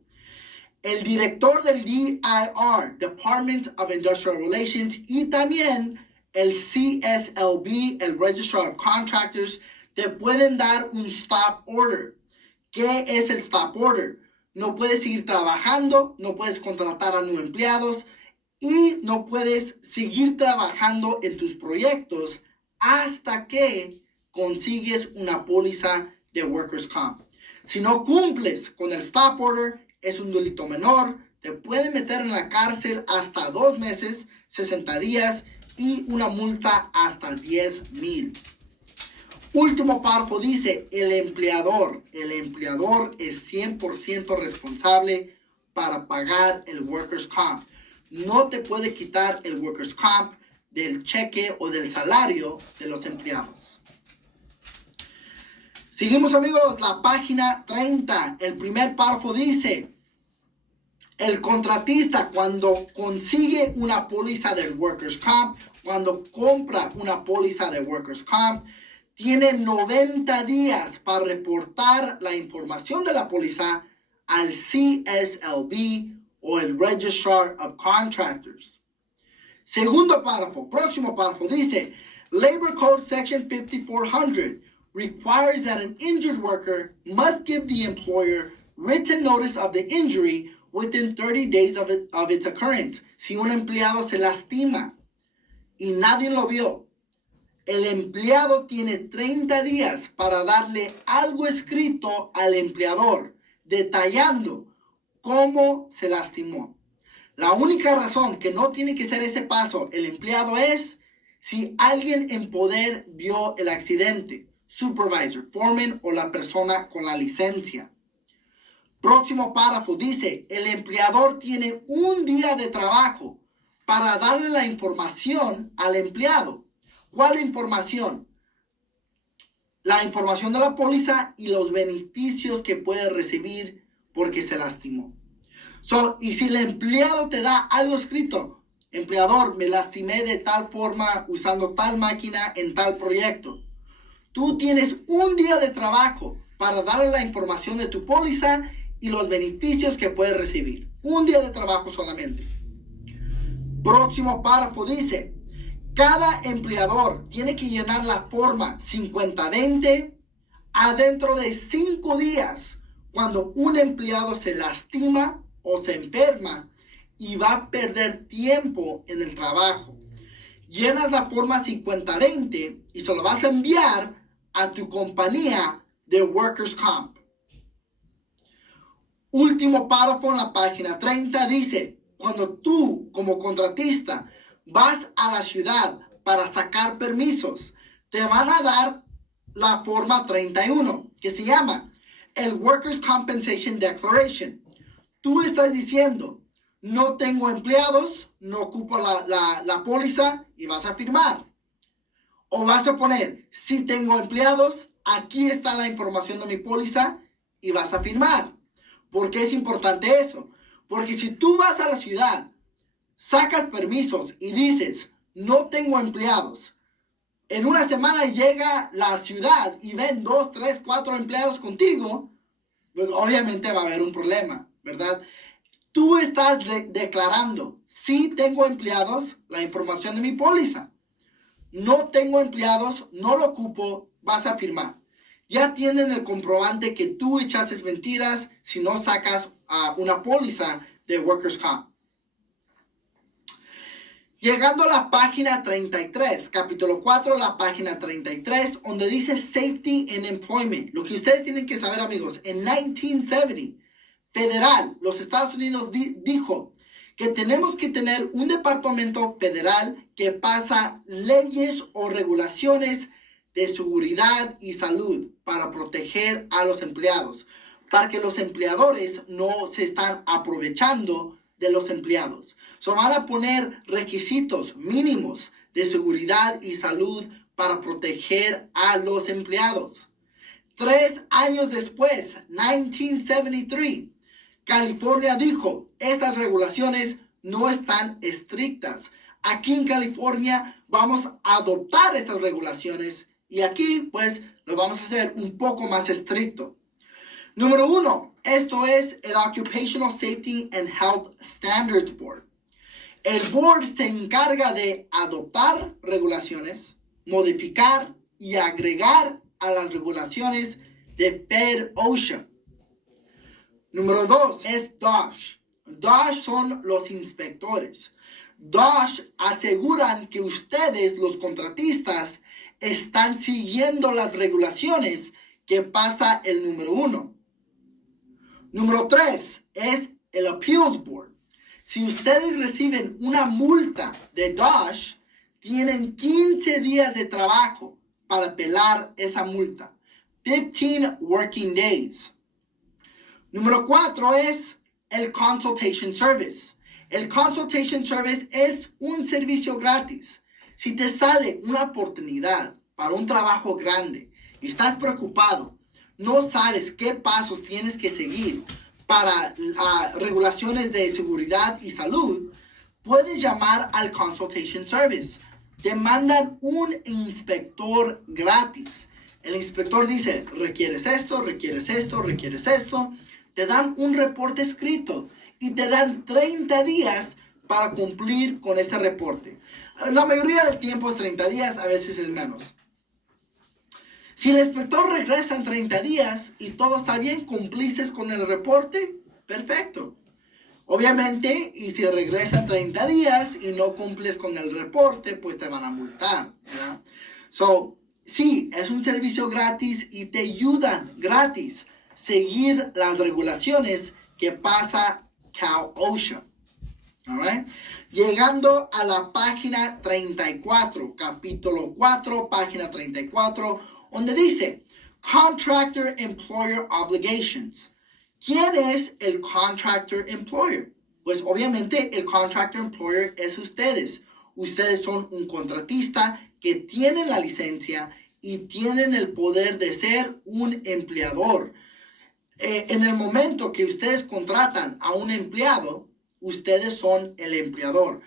El director del DIR, Department of Industrial Relations, y también el CSLB, el Registrar of Contractors, te pueden dar un stop order. ¿Qué es el stop order? No puedes seguir trabajando, no puedes contratar a nuevos empleados y no puedes seguir trabajando en tus proyectos hasta que consigues una póliza de workers' comp. Si no cumples con el stop order, es un delito menor, te pueden meter en la cárcel hasta 2 meses, 60 días y una multa hasta 10,000. Último párrafo dice, el empleador es 100% responsable para pagar el workers' comp. No te puede quitar el workers' comp del cheque o del salario de los empleados. Seguimos, amigos, la página 30. El primer párrafo dice, el contratista cuando consigue una póliza del workers' comp, cuando compra una póliza de workers' comp, tiene 90 días para reportar la información de la póliza al CSLB o el Registrar of Contractors. Segundo párrafo, próximo párrafo, dice, Labor Code Section 5400 requires that an injured worker must give the employer written notice of the injury within 30 days of its occurrence. Si un empleado se lastima y nadie lo vio, el empleado tiene 30 días para darle algo escrito al empleador, detallando cómo se lastimó. La única razón que no tiene que hacer ese paso el empleado es si alguien en poder vio el accidente, supervisor, foreman o la persona con la licencia. Próximo párrafo dice, el empleador tiene un día de trabajo para darle la información al empleado. ¿Cuál información? La información de la póliza y los beneficios que puede recibir porque se lastimó. Y si el empleado te da algo escrito, empleador, me lastimé de tal forma usando tal máquina en tal proyecto, Tú tienes un día de trabajo para darle la información de tu póliza y los beneficios que puedes recibir. Un día de trabajo solamente. Próximo párrafo dice, cada empleador tiene que llenar la forma 5020 adentro de 5 días cuando un empleado se lastima o se enferma y va a perder tiempo en el trabajo. Llenas la forma 5020 y se lo vas a enviar a tu compañía de Workers' Comp. Último párrafo en la página 30 dice, cuando tú como contratista vas a la ciudad para sacar permisos, te van a dar la forma 31, que se llama el Workers' Compensation Declaration. Tú estás diciendo, no tengo empleados, no ocupo la póliza y vas a firmar. O vas a poner, sí tengo empleados, aquí está la información de mi póliza y vas a firmar. ¿Por qué es importante eso? Porque si tú vas a la ciudad, sacas permisos y dices, no tengo empleados, en una semana llega la ciudad y ven 2, 3, 4 empleados contigo, pues obviamente va a haber un problema, ¿verdad? Tú estás declarando, sí tengo empleados, la información de mi póliza. No tengo empleados, no lo ocupo, vas a firmar. Ya tienen el comprobante que tú echaste mentiras si no sacas una póliza de Workers' Comp. Llegando a la página 33, capítulo 4, la página 33, donde dice Safety and Employment. Lo que ustedes tienen que saber, amigos, en 1970, federal, los Estados Unidos dijo que tenemos que tener un departamento federal que pasa leyes o regulaciones de seguridad y salud para proteger a los empleados, para que los empleadores no se están aprovechando de los empleados. Van a poner requisitos mínimos de seguridad y salud para proteger a los empleados. 3 años después, 1973, California dijo, estas regulaciones no están estrictas. Aquí en California vamos a adoptar estas regulaciones y aquí pues lo vamos a hacer un poco más estricto. Número 1, esto es el Occupational Safety and Health Standards Board. El board se encarga de adoptar regulaciones, modificar y agregar a las regulaciones de FedOSHA. Número 2 es DOSH. DOSH son los inspectores. DOSH aseguran que ustedes, los contratistas, están siguiendo las regulaciones que pasa el número 1. Número 3 es el Appeals Board. Si ustedes reciben una multa de DOSH, tienen 15 días de trabajo para apelar esa multa. 15 working days. Número 4 es el Consultation Service. El Consultation Service es un servicio gratis. Si te sale una oportunidad para un trabajo grande y estás preocupado, no sabes qué pasos tienes que seguir para regulaciones de seguridad y salud, puedes llamar al Consultation Service. Te mandan un inspector gratis. El inspector dice, requieres esto, requieres esto, requieres esto. Te dan un reporte escrito y te dan 30 días para cumplir con este reporte. La mayoría del tiempo es 30 días, a veces es menos. Si el inspector regresa en 30 días y todo está bien, cumpliste con el reporte, perfecto. Obviamente, y si regresa en 30 días y no cumples con el reporte, pues te van a multar, ¿verdad? Sí, es un servicio gratis y te ayuda gratis seguir las regulaciones que pasa CalOSHA. Alright. Llegando a la página 34, capítulo 4, página 34, donde dice Contractor Employer Obligations. ¿Quién es el Contractor Employer? Pues obviamente el Contractor Employer es ustedes. Ustedes son un contratista que tienen la licencia y tienen el poder de ser un empleador. En el momento que ustedes contratan a un empleado, ustedes son el empleador.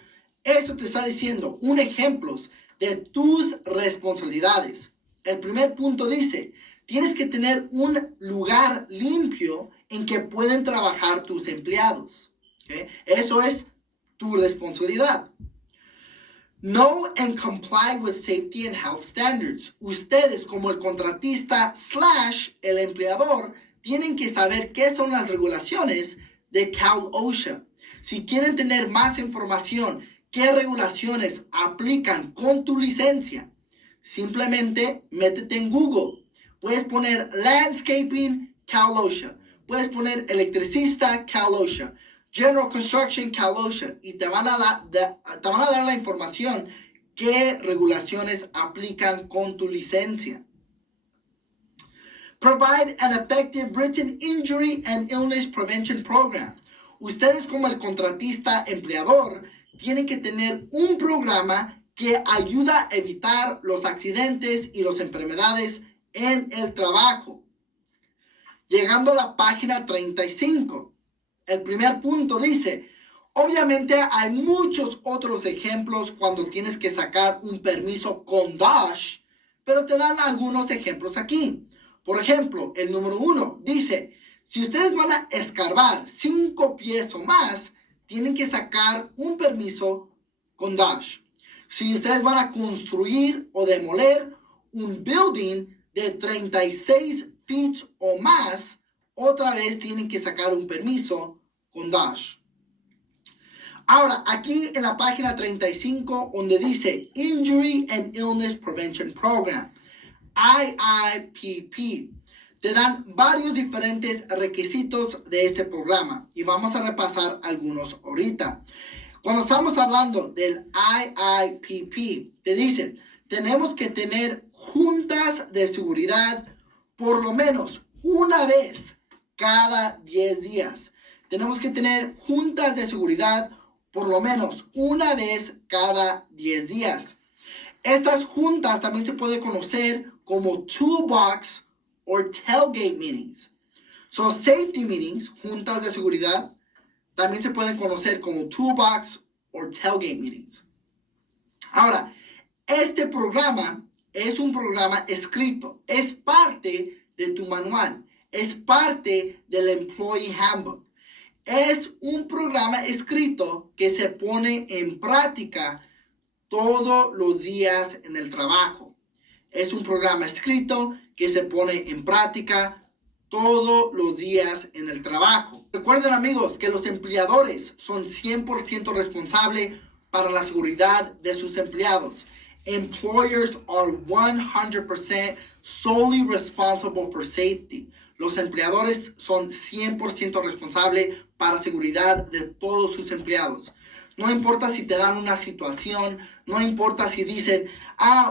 Eso te está diciendo un ejemplo de tus responsabilidades. El primer punto dice, tienes que tener un lugar limpio en que pueden trabajar tus empleados. ¿Okay? Eso es tu responsabilidad. Know and comply with safety and health standards. Ustedes como el contratista / el empleador tienen que saber qué son las regulaciones de Cal OSHA. Si quieren tener más información, qué regulaciones aplican con tu licencia, simplemente métete en Google. Puedes poner landscaping Cal OSHA. Puedes poner electricista Cal OSHA. General Construction Cal OSHA, y te van a dar la información qué regulaciones aplican con tu licencia. Provide an effective written injury and illness prevention program. Ustedes como el contratista empleador tienen que tener un programa que ayuda a evitar los accidentes y las enfermedades en el trabajo. Llegando a la página 35. El primer punto dice, obviamente hay muchos otros ejemplos cuando tienes que sacar un permiso con DOSH, pero te dan algunos ejemplos aquí. Por ejemplo, el número 1 dice, si ustedes van a escarbar 5 pies o más, tienen que sacar un permiso con DOSH. Si ustedes van a construir o demoler un building de 36 feet o más, otra vez tienen que sacar un permiso con DOSH. Ahora, aquí en la página 35, donde dice Injury and Illness Prevention Program, IIPP, te dan varios diferentes requisitos de este programa y vamos a repasar algunos ahorita. Cuando estamos hablando del IIPP, te dicen, tenemos que tener juntas de seguridad por lo menos una vez cada 10 días. Tenemos que tener juntas de seguridad por lo menos una vez cada 10 días. Estas juntas también se puede conocer como toolbox o tailgate meetings. So, safety meetings, juntas de seguridad, también se pueden conocer como toolbox o tailgate meetings. Ahora, este programa es un programa escrito, es parte de tu manual, es parte del Employee Handbook. Es un programa escrito que se pone en práctica todos los días en el trabajo. Es un programa escrito que se pone en práctica todos los días en el trabajo. Recuerden, amigos, que los empleadores son 100% responsables para la seguridad de sus empleados. Employers are 100% solely responsible for safety. Los empleadores son 100% responsables para la seguridad de todos sus empleados. No importa si te dan una situación, no importa si dicen,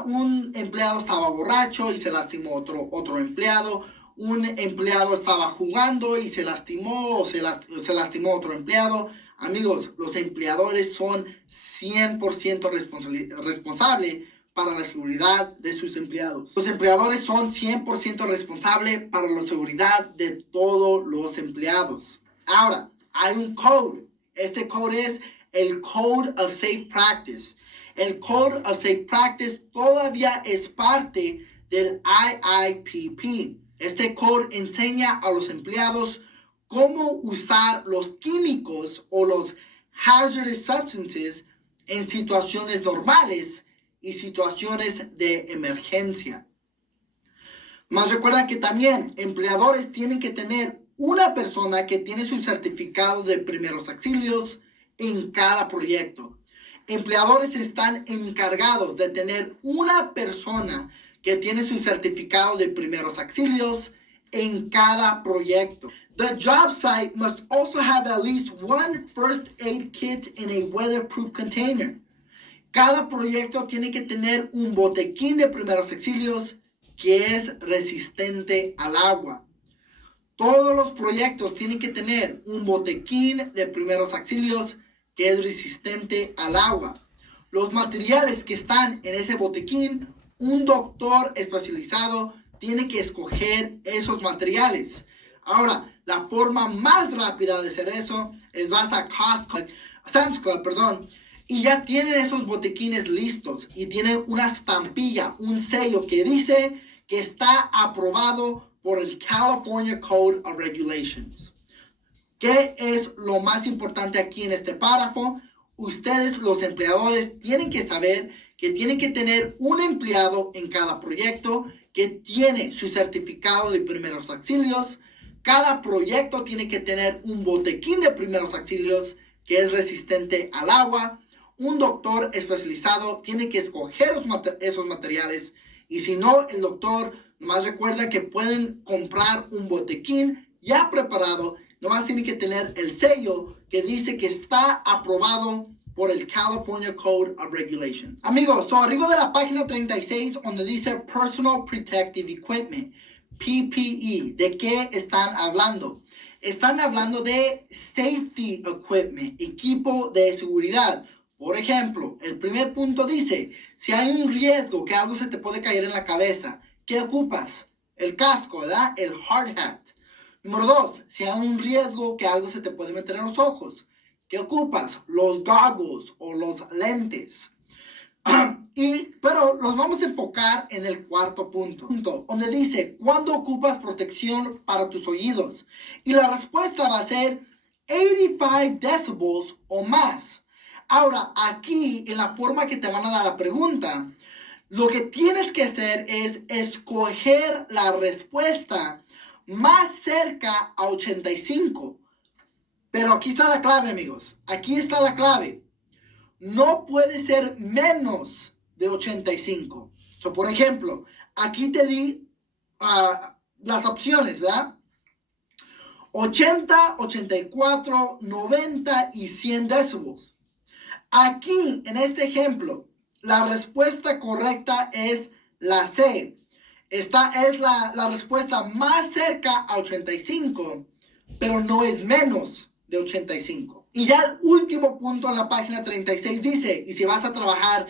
un empleado estaba borracho y se lastimó otro empleado, un empleado estaba jugando y se lastimó o se lastimó otro empleado. Amigos, los empleadores son 100% responsables para la seguridad de sus empleados. Los empleadores son 100% responsables para la seguridad de todos los empleados. Ahora, hay un code. Este code es el Code of Safe Practice. El Code of Safe Practice todavía es parte del IIPP. Este code enseña a los empleados cómo usar los químicos o los hazardous substances en situaciones normales y situaciones de emergencia. Más recuerda que también empleadores tienen que tener una persona que tiene su certificado de primeros auxilios en cada proyecto. Empleadores están encargados de tener una persona que tiene su certificado de primeros auxilios en cada proyecto. The job site must also have at least one first aid kit in a weatherproof container. Cada proyecto tiene que tener un botequín de primeros auxilios que es resistente al agua. Todos los proyectos tienen que tener un botequín de primeros auxilios que es resistente al agua. Los materiales que están en ese botequín, un doctor especializado tiene que escoger esos materiales. Ahora, la forma más rápida de hacer eso es vas a Sam's Club, y ya tienen esos botiquines listos y tienen una estampilla, un sello que dice que está aprobado por el California Code of Regulations. ¿Qué es lo más importante aquí en este párrafo? Ustedes, los empleadores, tienen que saber que tienen que tener un empleado en cada proyecto que tiene su certificado de primeros auxilios. Cada proyecto tiene que tener un botiquín de primeros auxilios que es resistente al agua. Un doctor especializado tiene que escoger esos materiales, y si no, el doctor nomás recuerda que pueden comprar un botiquín ya preparado. Nomás tiene que tener el sello que dice que está aprobado por el California Code of Regulations. Amigos, arriba de la página 36, donde dice Personal Protective Equipment, PPE, ¿de qué están hablando? Están hablando de Safety Equipment, equipo de seguridad. Por ejemplo, el primer punto dice, si hay un riesgo que algo se te puede caer en la cabeza, ¿qué ocupas? El casco, ¿verdad? El hard hat. Número 2, si hay un riesgo que algo se te puede meter en los ojos, ¿qué ocupas? Los goggles o los lentes. Pero los vamos a enfocar en el cuarto punto, donde dice, ¿cuándo ocupas protección para tus oídos? Y la respuesta va a ser 85 decibels o más. Ahora, aquí, en la forma que te van a dar la pregunta, lo que tienes que hacer es escoger la respuesta más cerca a 85. Pero aquí está la clave, amigos. Aquí está la clave. No puede ser menos de 85. Por ejemplo, aquí te di las opciones, ¿verdad? 80, 84, 90 y 100 decibels. Aquí, en este ejemplo, la respuesta correcta es la C. Esta es la respuesta más cerca a 85, pero no es menos de 85. Y ya el último punto en la página 36 dice, y si vas a trabajar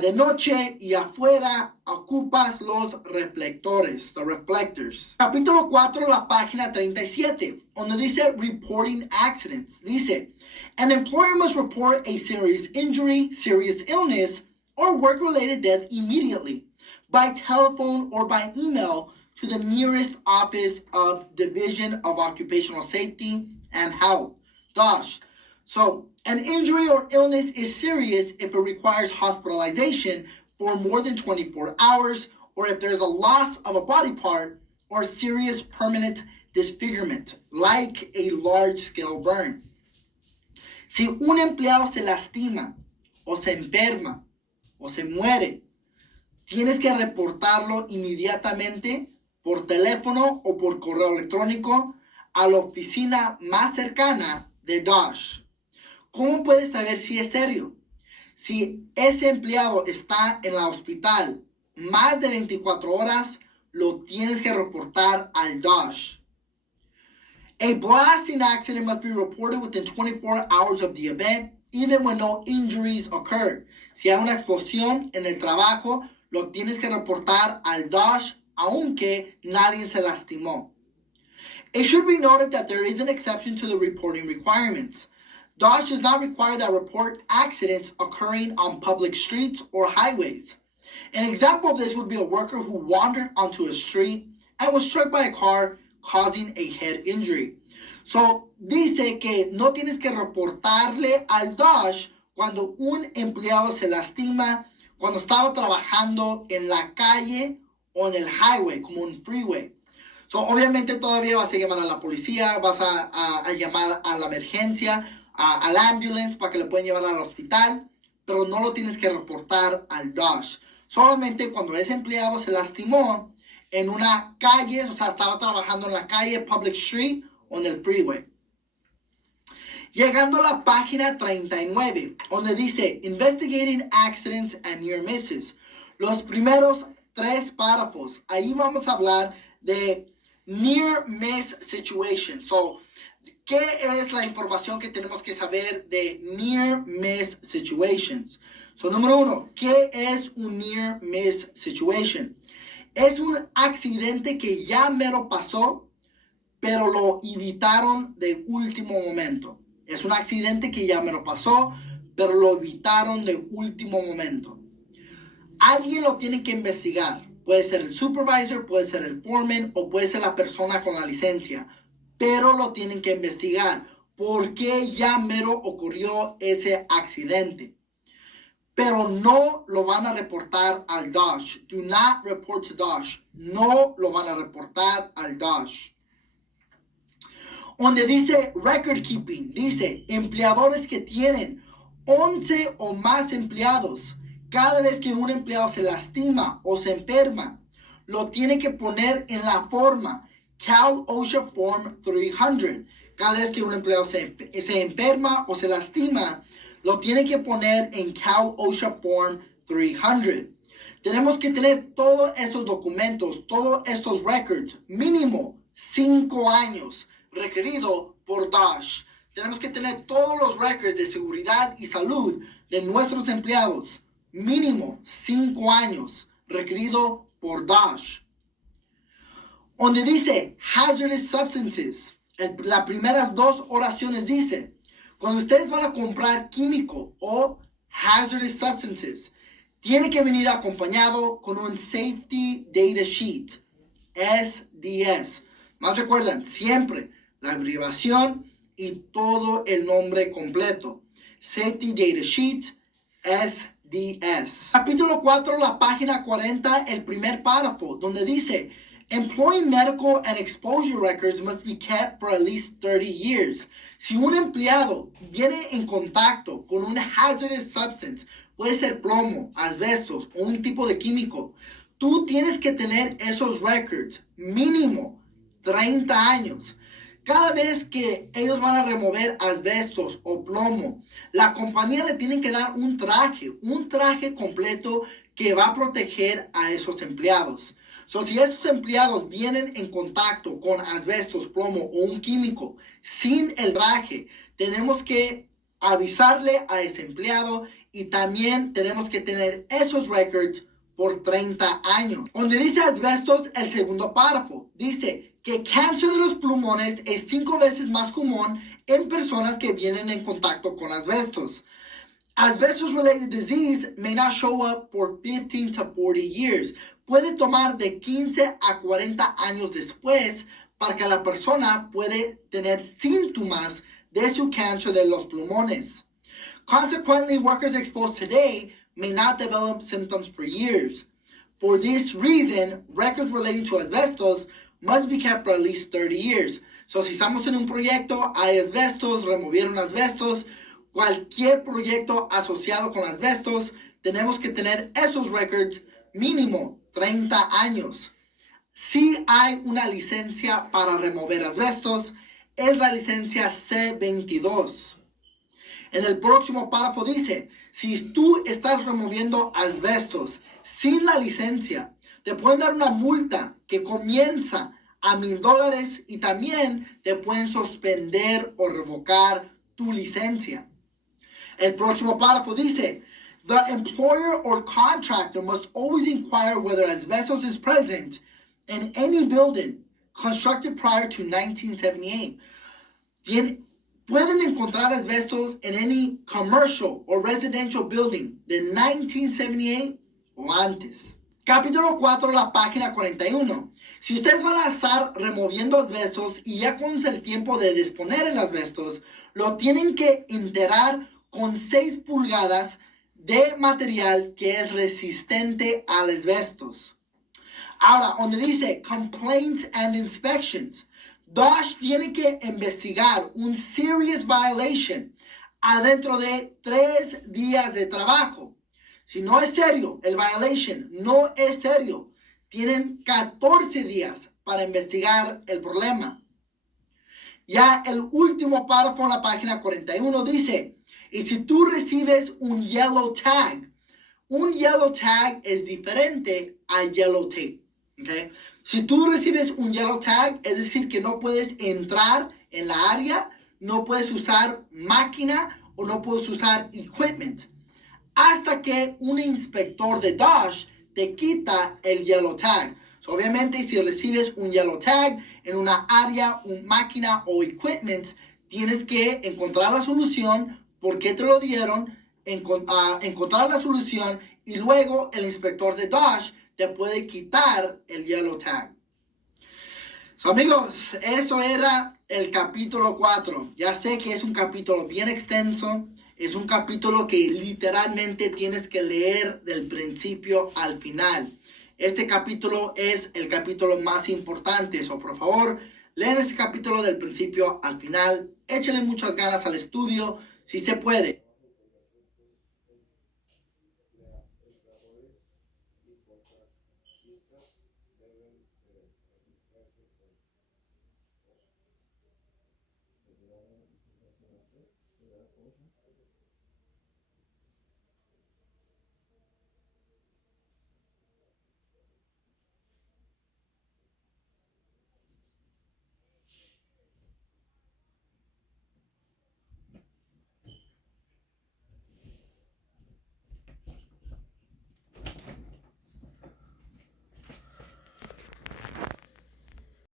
de noche y afuera, ocupas los reflectores, the reflectors. Capítulo 4, la página 37, donde dice Reporting Accidents. Dice, an employer must report a serious injury, serious illness, or work-related death immediately by telephone or by email to the nearest office of Division of Occupational Safety and Health, DOSH. So, an injury or illness is serious if it requires hospitalization for more than 24 hours, or if there's a loss of a body part or serious permanent disfigurement, like a large-scale burn. Si un empleado se lastima, o se enferma, o se muere, tienes que reportarlo inmediatamente por teléfono o por correo electrónico a la oficina más cercana de DOSH. ¿Cómo puedes saber si es serio? Si ese empleado está en el hospital más de 24 horas, lo tienes que reportar al DOSH. A blasting accident must be reported within 24 hours of the event, even when no injuries occurred. Si hay una explosión en el trabajo, lo tienes que reportar al DOSH, aunque nadie se lastimó. It should be noted that there is an exception to the reporting requirements. DOSH does not require that report accidents occurring on public streets or highways. An example of this would be a worker who wandered onto a street and was struck by a car, causing a head injury. So, dice que no tienes que reportarle al DOSH cuando un empleado se lastima, cuando estaba trabajando en la calle o en el highway, como un freeway. So, obviamente todavía vas a llamar a la policía, vas a llamar a la emergencia, al ambulance para que le puedan llevar al hospital, pero no lo tienes que reportar al DOSH. Solamente cuando ese empleado se lastimó en una calle, o sea, estaba trabajando en la calle, public street o en el freeway. Llegando a la página 39, donde dice Investigating Accidents and Near Misses. Los primeros 3 párrafos, ahí vamos a hablar de Near Miss Situation. So, ¿qué es la información que tenemos que saber de Near Miss Situations? So, número 1, ¿qué es un Near Miss Situation? Es un accidente que ya mero pasó, pero lo evitaron de último momento. Es un accidente que ya mero pasó, pero lo evitaron de último momento. Alguien lo tiene que investigar. Puede ser el supervisor, puede ser el foreman o puede ser la persona con la licencia. Pero lo tienen que investigar. ¿Por qué ya mero ocurrió ese accidente? Pero no lo van a reportar al DOSH. Do not report to DOSH. No lo van a reportar al DOSH. Donde dice record keeping, dice empleadores que tienen 11 o más empleados. Cada vez que un empleado se lastima o se enferma, lo tiene que poner en la forma Cal OSHA Form 300. Cada vez que un empleado se enferma o se lastima, lo tiene que poner en Cal OSHA Form 300. Tenemos que tener todos estos documentos, todos estos records, mínimo 5 años, requerido por DOSH. Tenemos que tener todos los records de seguridad y salud de nuestros empleados, mínimo 5 años, requerido por DOSH. Donde dice hazardous substances, las primeras 2 oraciones dice, cuando ustedes van a comprar químico o hazardous substances, tiene que venir acompañado con un Safety Data Sheet, SDS. Más recuerden, siempre la abreviación y todo el nombre completo. Safety Data Sheet, SDS. Capítulo 4, la página 40, el primer párrafo, donde dice, employee medical and exposure records must be kept for at least 30 years. Si un empleado viene en contacto con una hazardous substance, puede ser plomo, asbestos o un tipo de químico, tú tienes que tener esos records mínimo 30 años. Cada vez que ellos van a remover asbestos o plomo, la compañía le tiene que dar un traje completo que va a proteger a esos empleados. Si esos empleados vienen en contacto con asbestos, plomo o un químico sin el traje, tenemos que avisarle a ese empleado y también tenemos que tener esos records por 30 años. Donde dice asbestos, el segundo párrafo, dice que cáncer de los pulmones es 5 veces más común en personas que vienen en contacto con asbestos. Asbestos-related disease may not show up for 15 to 40 years. Puede tomar de 15 a 40 años después para que la persona puede tener síntomas de su cáncer de los pulmones. Consequently, workers exposed today may not develop symptoms for years. For this reason, records relating to asbestos must be kept for at least 30 years. Si estamos en un proyecto, hay asbestos, removieron asbestos, cualquier proyecto asociado con asbestos, tenemos que tener esos records mínimo 30 años. Si hay una licencia para remover asbestos, es la licencia C22. En el próximo párrafo dice, si tú estás removiendo asbestos sin la licencia, te pueden dar una multa que comienza a $1,000 y también te pueden suspender o revocar tu licencia. El próximo párrafo dice, the employer or contractor must always inquire whether asbestos is present in any building constructed prior to 1978. Pueden encontrar asbestos en any commercial or residential building de 1978 o antes. Capítulo 4, la página 41. Si ustedes van a estar removiendo asbestos y ya con el tiempo de disponer el asbestos, lo tienen que enterrar con 6 pulgadas de material que es resistente al asbestos. Ahora, donde dice complaints and inspections, DOSH tiene que investigar un serious violation adentro de 3 días de trabajo. Si no es serio, el violation no es serio, tienen 14 días para investigar el problema. Ya el último párrafo en la página 41 dice, y si tú recibes un yellow tag es diferente a yellow tape. ¿Okay? Si tú recibes un yellow tag, es decir que no puedes entrar en la área, no puedes usar máquina o no puedes usar equipment, hasta que un inspector de DOSH te quita el yellow tag. Obviamente, si recibes un yellow tag en una área, una máquina o equipment, tienes que encontrar la solución, por qué te lo dieron, encontrar la solución y luego el inspector de Dodge te puede quitar el yellow tag. So, amigos, eso era el capítulo 4. Ya sé que es un capítulo bien extenso. Es un capítulo que literalmente tienes que leer del principio al final. Este capítulo es el capítulo más importante. So, por favor, lean este capítulo del principio al final. Échenle muchas ganas al estudio, si se puede.